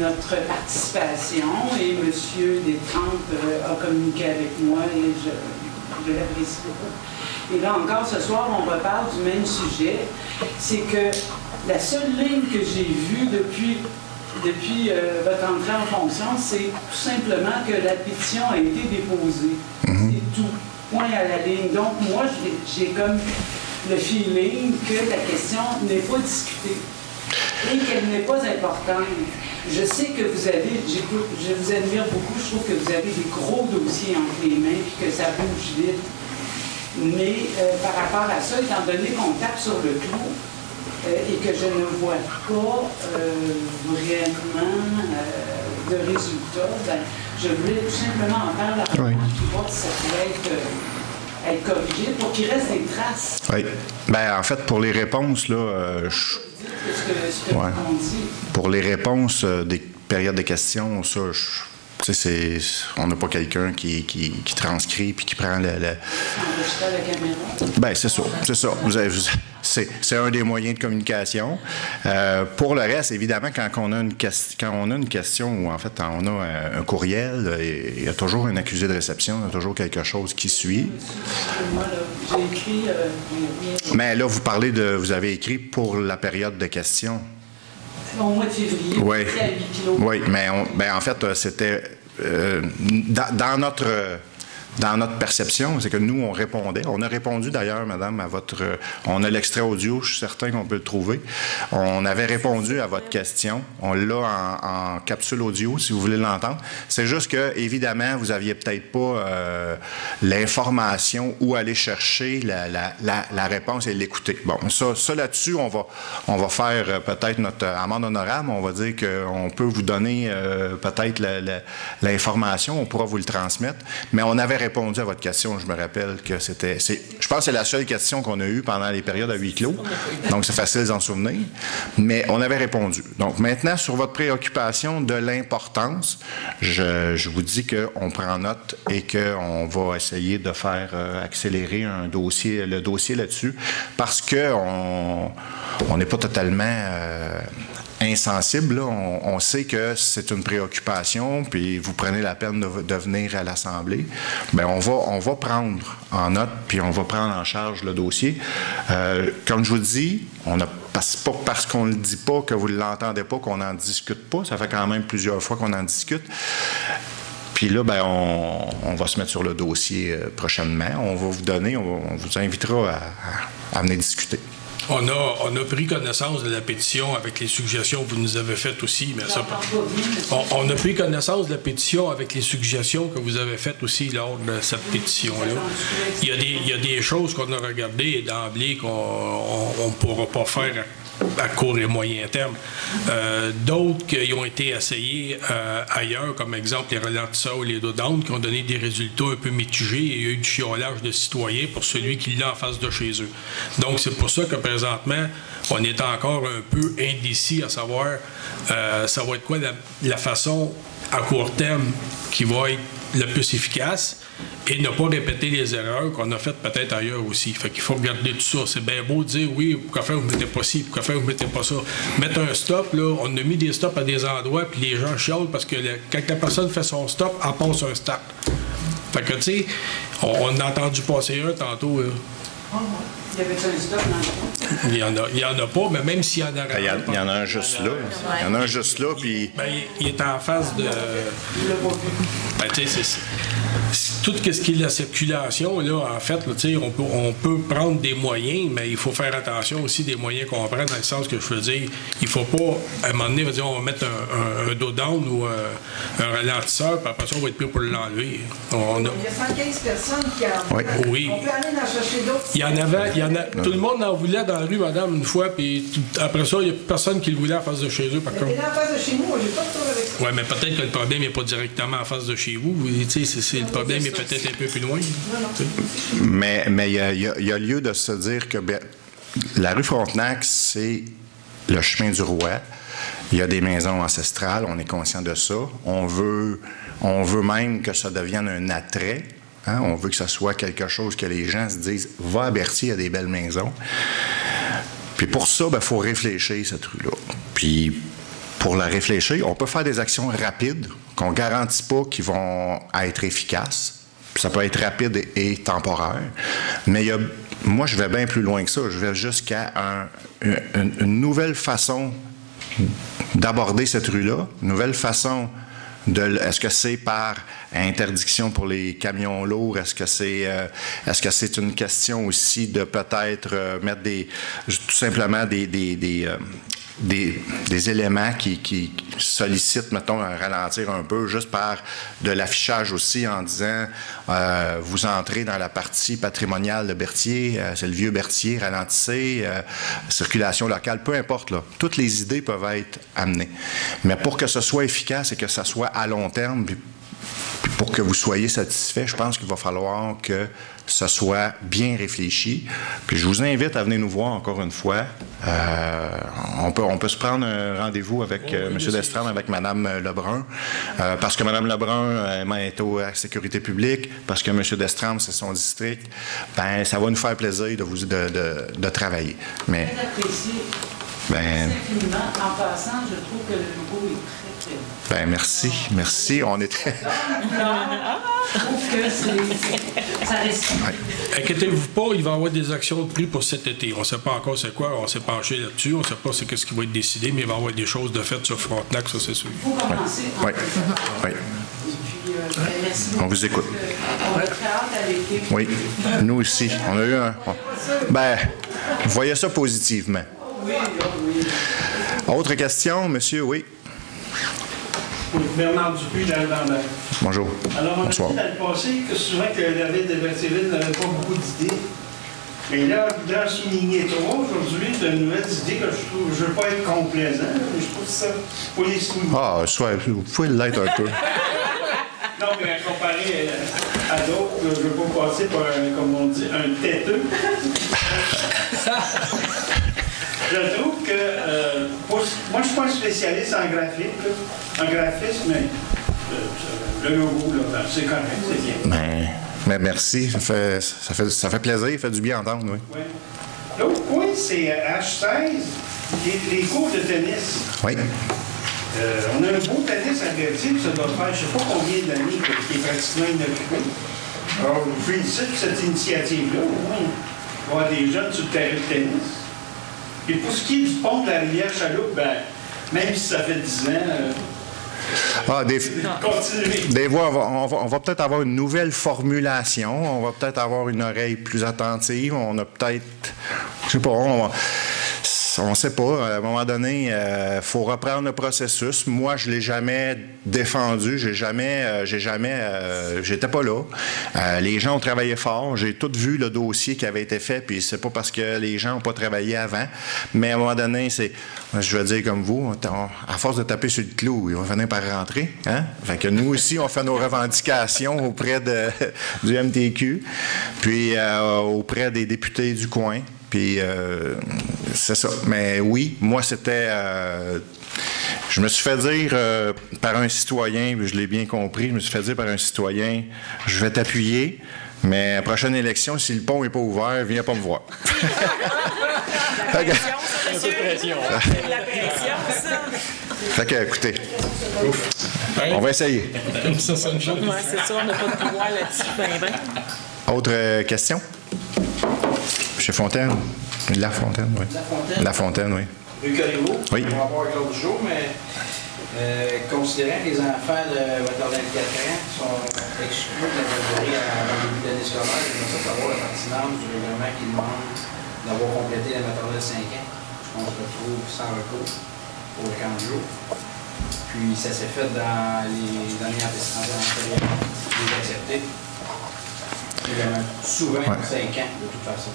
notre participation, et M. Destrempes a communiqué avec moi et je l'apprécie beaucoup. Et là encore, ce soir, on reparle du même sujet. C'est que la seule ligne que j'ai vue depuis votre entrée en fonction, c'est tout simplement que la pétition a été déposée. C'est tout. Point à la ligne. Donc, moi, j'ai comme le feeling que la question n'est pas discutée et qu'elle n'est pas importante. Je sais que vous avez, je vous admire beaucoup, je trouve que vous avez des gros dossiers entre les mains et que ça bouge vite. Mais par rapport à ça, étant donné qu'on tape sur le clou et que je ne vois pas vraiment de résultats, ben, je voulais tout simplement en faire la réponse pour voir si ça pouvait être corrigé pour qu'il reste des traces. Oui. Bien, en fait, pour les réponses, là, pour les réponses des périodes de questions, ça, on n'a pas quelqu'un qui transcrit puis qui prend le... Bien, c'est ça. C'est ça. C'est un des moyens de communication. Pour le reste, évidemment, quand on a une question ou en fait on a un courriel, il y a toujours un accusé de réception, il y a toujours quelque chose qui suit. J'ai écrit... Mais là, vous avez écrit pour la période de questions. Au mois de février, oui. À 8 kilos. Oui, mais en fait, c'était dans notre perception, c'est que nous, on répondait. On a répondu d'ailleurs, madame, à votre... on a l'extrait audio, je suis certain qu'on peut le trouver. On avait répondu à votre question. On l'a en capsule audio, si vous voulez l'entendre. C'est juste que, évidemment, vous n'aviez peut-être pas l'information où aller chercher la réponse et l'écouter. Bon, ça là-dessus, on va faire peut-être notre amende honorable. On va dire qu'on peut vous donner peut-être l'information. On pourra vous le transmettre. Mais on avait répondu à votre question. Je me rappelle que je pense que c'est la seule question qu'on a eue pendant les périodes à huis clos. Donc, c'est facile d'en souvenir. Mais on avait répondu. Donc, maintenant, sur votre préoccupation de l'importance, je vous dis qu'on prend note et qu'on va essayer de faire accélérer le dossier là-dessus parce qu'on n'est pas totalement... insensible, là. On sait que c'est une préoccupation, puis vous prenez la peine de venir à l'Assemblée. Bien, on va prendre en note, puis on va prendre en charge le dossier. Comme je vous dis, c'est pas parce qu'on ne le dit pas que vous ne l'entendez pas qu'on n'en discute pas. Ça fait quand même plusieurs fois qu'on en discute. Puis là, bien, on va se mettre sur le dossier prochainement. On va vous donner, on vous invitera à venir discuter. On a pris connaissance de la pétition avec les suggestions que vous nous avez faites aussi. Mais on a pris connaissance de la pétition avec les suggestions que vous avez faites aussi lors de cette pétition-là. Il y a des choses qu'on a regardées d'emblée qu'on ne pourra pas faire à court et moyen terme. D'autres qui ont été essayés ailleurs, comme exemple les ralentisseurs ou les dos d'âne, qui ont donné des résultats un peu mitigés et il y a eu du chiolage de citoyens pour celui qui l'a en face de chez eux. Donc, c'est pour ça que présentement, on est encore un peu indécis à savoir ça va être quoi la façon à court terme qui va être le plus efficace et ne pas répéter les erreurs qu'on a faites peut-être ailleurs aussi. Fait qu'il faut regarder tout ça. C'est bien beau de dire, oui, pourquoi faire vous ne mettez pas ci, pourquoi faire vous ne mettez pas ça. Mettre un stop, là, on a mis des stops à des endroits, puis les gens chialent parce que quand la personne fait son stop, elle passe un stop. Fait que, tu sais, on a entendu passer un tantôt, là. Il y avait un stock dans le coin? Il n'y en a pas, mais même s'il y en a... Il y en a un juste là. Il y en a un juste là, puis... Ben, il est en face de... Ben, tu sais, tout ce qui est la circulation, là, en fait, là, on peut prendre des moyens, mais il faut faire attention aussi des moyens qu'on prend, dans le sens que je veux dire, il ne faut pas, à un moment donné, on va mettre un dos down ou un ralentisseur, puis après ça, on va être pris pour l'enlever. Il y a 115 personnes qui en oui. Oui. On peut aller en chercher d'autres. Il y en avait, tout le monde en voulait dans la rue, madame, une fois, puis après ça, il n'y a personne qui le voulait en face de chez eux, par contre. Mais en face de chez nous, j'ai pas de tour avec ça. Oui, mais peut-être que le problème n'est pas directement en face de chez vous. Le problème est peut-être un peu plus loin. Mais il y a lieu de se dire que la rue Frontenac, c'est le chemin du roi. Il y a des maisons ancestrales, on est conscient de ça. On veut même que ça devienne un attrait. Hein? On veut que ce soit quelque chose que les gens se disent « Va à Berthier, il y a des belles maisons ». Puis pour ça, il faut réfléchir cette rue-là. Puis pour la réfléchir, on peut faire des actions rapides qu'on ne garantit pas qu'ils vont être efficaces. Ça peut être rapide et temporaire. Mais moi, je vais bien plus loin que ça. Je vais jusqu'à une nouvelle façon d'aborder cette rue-là, une nouvelle façon est-ce que c'est par interdiction pour les camions lourds? Est-ce que c'est une question aussi de peut-être mettre tout simplement des éléments qui sollicitent, mettons, à ralentir un peu, juste par de l'affichage aussi en disant vous entrez dans la partie patrimoniale de Berthier, c'est le vieux Berthier, ralentissez, circulation locale, peu importe, là. Toutes les idées peuvent être amenées. Mais pour que ce soit efficace et que ça soit à long terme, puis pour que vous soyez satisfait, je pense qu'il va falloir que ce soit bien réfléchi. Puis je vous invite à venir nous voir encore une fois. On peut se prendre un rendez-vous avec M. Destram, avec Mme Lebrun, parce que Mme Lebrun est à la sécurité publique, parce que M. Destram, c'est son district. Ben, ça va nous faire plaisir de travailler. Mais, infiniment. En passant, je trouve que le logo est très, très bon. Ben, merci. On était... Je trouve que ça reste... Inquiétez-vous pas, il va y avoir des actions de plus pour cet été. On ne sait pas encore c'est quoi, on s'est penché là-dessus, on ne sait pas ce qui va être décidé, mais il va y avoir des choses de faites sur Frontenac, ça c'est sûr. Il faut commencer. Oui. Puis, merci beaucoup. On vous écoute. On a très hâte à l'été. Oui, nous aussi. On a eu Ben, voyez ça positivement. Oui. Autre question, monsieur? Oui. Bernard Dupuis, Jean-Lambert. Bonjour. Alors, on Bonsoir. a dit dans le passé que souvent que la ville de Berthierville n'avait pas beaucoup d'idées. Mais là, d'en souligner trois aujourd'hui, de nouvelles idées que je trouve, je ne veux pas être complaisant, mais je trouve ça pour les souligner. Ah, vous pouvez l'être un peu. Non, mais comparé à d'autres, je ne veux pas passer par, comme on dit, un têteux. Je trouve que, moi, je ne suis pas un spécialiste en graphisme, mais le logo, là, c'est correct, c'est bien. Mais merci, ça fait plaisir, ça fait du bien entendre, oui. Oui. L'autre point, c'est H16, les cours de tennis. Oui. On a un beau tennis à Berthier, puis ça doit faire je ne sais pas combien d'années qui est pratiquement inoccupé. Alors, je félicite cette initiative-là, au moins. Il va y avoir des jeunes sur le terrain de tennis. Et pour ce qui est du pont de la rivière Chaloupe, ben, même si ça fait 10 ans, des fois, on va peut-être avoir une nouvelle formulation, on va peut-être avoir une oreille plus attentive, on a peut-être, je sais pas, on ne sait pas. À un moment donné, il faut reprendre le processus. Moi, je ne l'ai jamais défendu. J'étais pas là. Les gens ont travaillé fort. J'ai tout vu le dossier qui avait été fait, puis c'est pas parce que les gens n'ont pas travaillé avant. Mais à un moment donné, je veux dire comme vous, à force de taper sur le clou, il va finir par rentrer. Hein? Fait que nous aussi, on fait nos revendications auprès du MTQ, puis auprès des députés du coin. Puis, c'est ça. Mais oui, moi, c'était... je me suis fait dire par un citoyen, je l'ai bien compris, je me suis fait dire par un citoyen, je vais t'appuyer, mais à la prochaine élection, si le pont n'est pas ouvert, viens pas me voir. La pression, ça, monsieur. C'est la pression, ça. Fait que, écoutez, on va essayer. Oui, c'est ça, on n'a pas de pouvoir là-dessus. Ben. Autre question? chez Fontaine. La Fontaine, oui. La Fontaine? La Fontaine, oui. Rue Corriveau? Oui. On va voir l'autre jour, mais considérant que les enfants de maternelle 4 ans sont exclus de la catégorie avant le début de l'année scolaire, j'aimerais ça savoir la pertinence du règlement qui demande d'avoir complété la maternelle 5 ans. On se retrouve sans recours pour le camp de jour. Puis ça s'est fait dans les années antérieures, les acceptés. Souvent, 5 ans, de toute façon.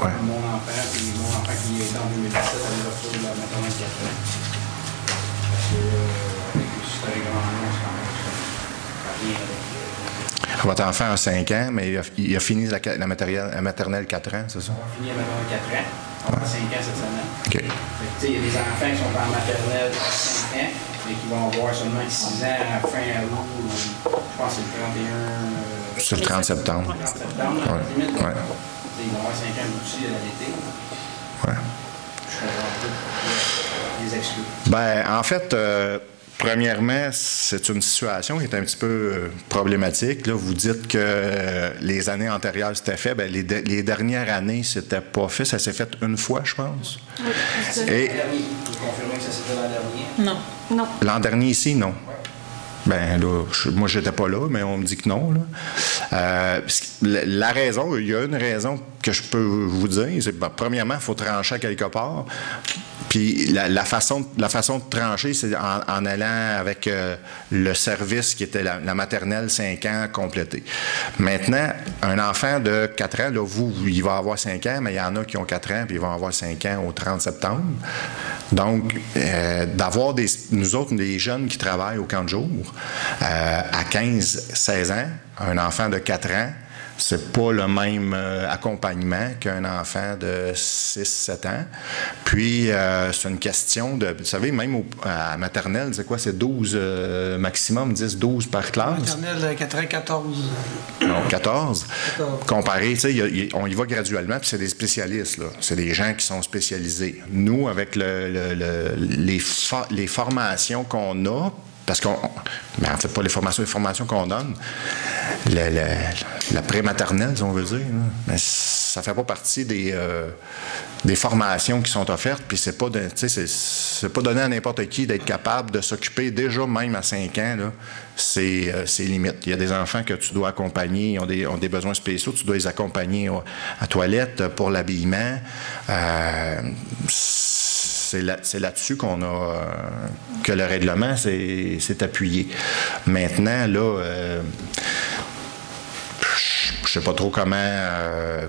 Ouais. Mon enfant qui est en 2017, avait reçu la maternelle 4 ans. Parce que, avec ce règlement-là, on se rend rien avec. Votre enfant a 5 ans, mais il a fini la maternelle 4 ans, c'est ça? On a fini la maternelle 4 ans. On a 5 ans cette semaine. OK. Il y a des enfants qui sont en maternelle 5 ans, mais qui vont avoir seulement 6 ans à fin août. Je pense que c'est le 31... C'est le 30 septembre. 30 septembre, à la limite. Ouais. Ils vont avoir 5 ans aussi à l'été. Ouais. Je comprends un peu les exclus. Ben, en fait, premièrement, c'est une situation qui est un petit peu problématique. Là, vous dites que les années antérieures, c'était fait. Bien, les dernières années, c'était pas fait. Ça s'est fait une fois, je pense. Oui. Et Vous confirmez que ça s'est fait l'an dernier? Non. Non. l'an dernier, ici, non. Ben là, moi, j'étais pas là, mais on me dit que non. Là. La raison, il y a une raison que je peux vous dire, c'est que, premièrement, il faut trancher à quelque part. Puis la façon de trancher, c'est en allant avec le service qui était la maternelle 5 ans complétée. Maintenant, un enfant de 4 ans, là, il va avoir 5 ans, mais il y en a qui ont 4 ans, puis ils vont avoir 5 ans au 30 septembre. Donc, d'avoir nous autres, des jeunes qui travaillent au camp de jour, à 15-16 ans, un enfant de 4 ans, c'est pas le même accompagnement qu'un enfant de 6-7 ans. Puis, c'est une question de... Vous savez, même à maternelle, c'est quoi? C'est 12 maximum, 10-12 par classe? Maternelle 4 ans, 14. Non, 14. Comparé, tu sais, on y va graduellement, puis c'est des spécialistes, là. C'est des gens qui sont spécialisés. Nous, avec les formations qu'on a, parce qu'on... Ben, en fait, pas les formations qu'on donne, la pré-maternelle, si on veut dire, là, mais ça fait pas partie des formations qui sont offertes, puis c'est pas donné à n'importe qui d'être capable de s'occuper, déjà même à 5 ans, là, c'est limite. Il y a des enfants que tu dois accompagner, ils ont des besoins spéciaux, tu dois les accompagner à toilette pour l'habillement. C'est là-dessus que le règlement s'est appuyé. Maintenant, là, je ne sais pas trop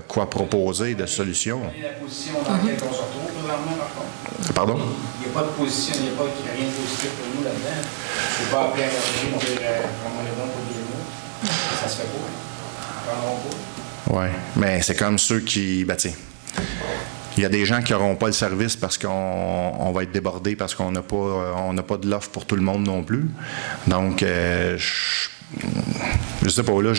quoi proposer de solution. La position dans laquelle on se retrouve présentement, par contre. Pardon? Il n'y a pas de position, il n'y a rien de positif pour nous là-dedans. Je ne peux pas appeler à la on dire qu'on est bon pour 2 mois. Ça se fait pas. Oui, mais c'est comme ceux qui... Ben, il y a des gens qui n'auront pas le service parce qu'on va être débordé, parce qu'on n'a pas de l'offre pour tout le monde non plus. Donc, je sais pas, là,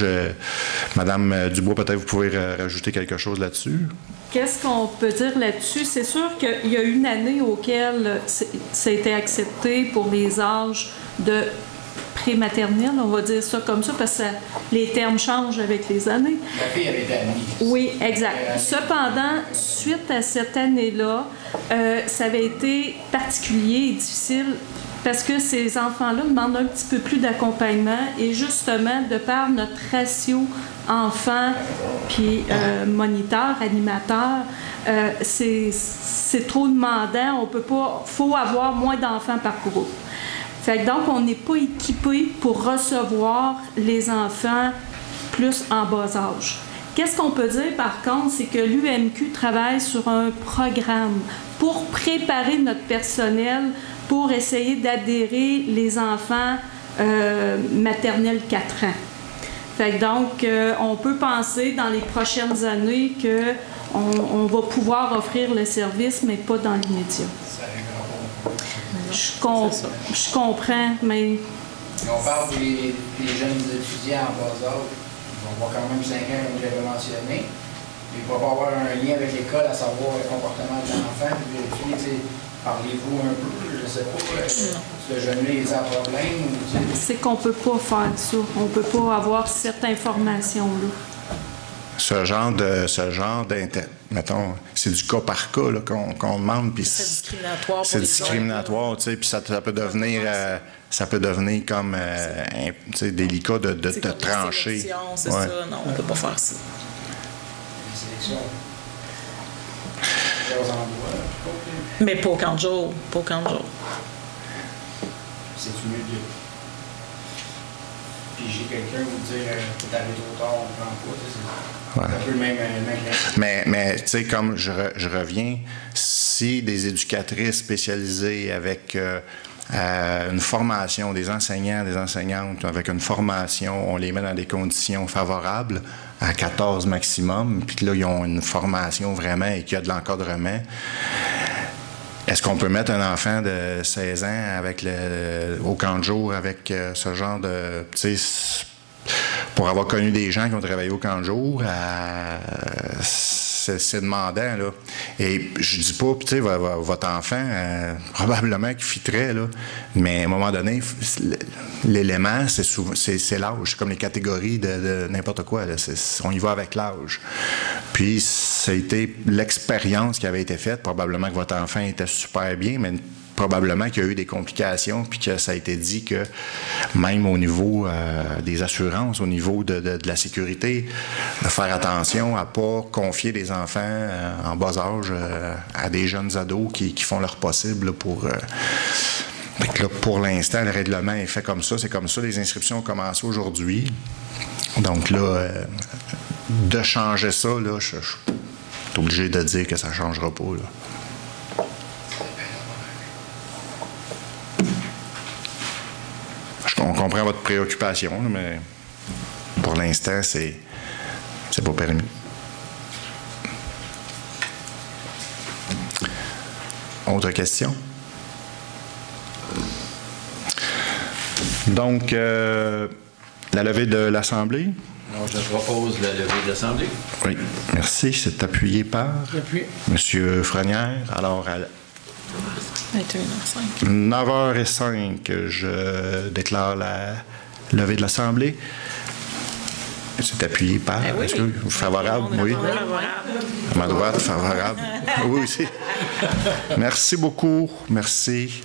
Madame Dubois, peut-être vous pouvez rajouter quelque chose là-dessus. Qu'est-ce qu'on peut dire là-dessus? C'est sûr qu'il y a une année auquel ça a été accepté pour les âges de prématernelle, on va dire ça comme ça, parce que les termes changent avec les années. La fille avait été admise. Oui, exact. Cependant, suite à cette année-là, ça avait été particulier et difficile parce que ces enfants-là demandent un petit peu plus d'accompagnement et justement, de par notre ratio enfant puis moniteur, animateur, c'est trop demandant. On peut pas, faut avoir moins d'enfants par groupe. Fait que donc, on n'est pas équipé pour recevoir les enfants plus en bas âge. Qu'est-ce qu'on peut dire, par contre, c'est que l'UMQ travaille sur un programme pour préparer notre personnel pour essayer d'adhérer les enfants maternels 4 ans. Fait que donc, on peut penser dans les prochaines années qu'on va pouvoir offrir le service, mais pas dans l'immédiat. Je comprends, mais... On parle des jeunes étudiants en bas âge. Ils vont avoir quand même 5 ans, comme j'avais mentionné. Il va pas avoir un lien avec l'école, à savoir le comportement de l'enfant. Parlez-vous un peu, je ne sais pas, ce jeune-là, il a un problème? C'est qu'on ne peut pas faire ça. On ne peut pas avoir cette information-là. ce genre mettons, c'est du cas par cas là, qu'on demande. Puis c'est discriminatoire pour c'est les discriminatoire, tu sais, puis ça peut devenir comme tu sais, délicat de trancher. C'est ça, non, on ne peut pas faire ça. Mais pas au camp de jour, pas au camp de jour. C'est-tu mieux de piger quelqu'un ou de dire t'es arrivé trop tard, on prend pas, c'est un peu le même Mais tu sais, comme je reviens, si des éducatrices spécialisées avec une formation, des enseignants, des enseignantes avec une formation, on les met dans des conditions favorables, à 14 maximum, puis là, ils ont une formation vraiment et qu'il y a de l'encadrement. Est-ce qu'on peut mettre un enfant de 16 ans au camp de jour avec ce genre de... Tu sais, pour avoir connu des gens qui ont travaillé au camp de jour, c'est demandant, là. Et je dis pas, tu sais, votre enfant, probablement qu'il fitterait, là. Mais à un moment donné, l'élément, c'est l'âge. C'est comme les catégories de n'importe quoi, là. On y va avec l'âge. Puis, ça a été l'expérience qui avait été faite. Probablement que votre enfant était super bien, mais probablement qu'il y a eu des complications, puis que ça a été dit que même au niveau des assurances, au niveau de la sécurité, de faire attention à ne pas confier des enfants en bas âge à des jeunes ados qui font leur possible là, pour... Là, pour l'instant, le règlement est fait comme ça. C'est comme ça. Les inscriptions ont commencé aujourd'hui. Donc là, de changer ça, là, je suis obligé de dire que ça ne changera pas, là. On comprend votre préoccupation, mais pour l'instant, c'est pas permis. Autre question? Donc, la levée de l'Assemblée? Alors, je propose la levée de l'Assemblée. Oui, merci. C'est appuyé par M. Frenière. Alors, à 21h05. 9h05, je déclare la levée de l'Assemblée. C'est appuyé par... Oui. Est-ce que vous favorable? Oui. À ma droite, favorable. Oui aussi. Merci beaucoup. Merci.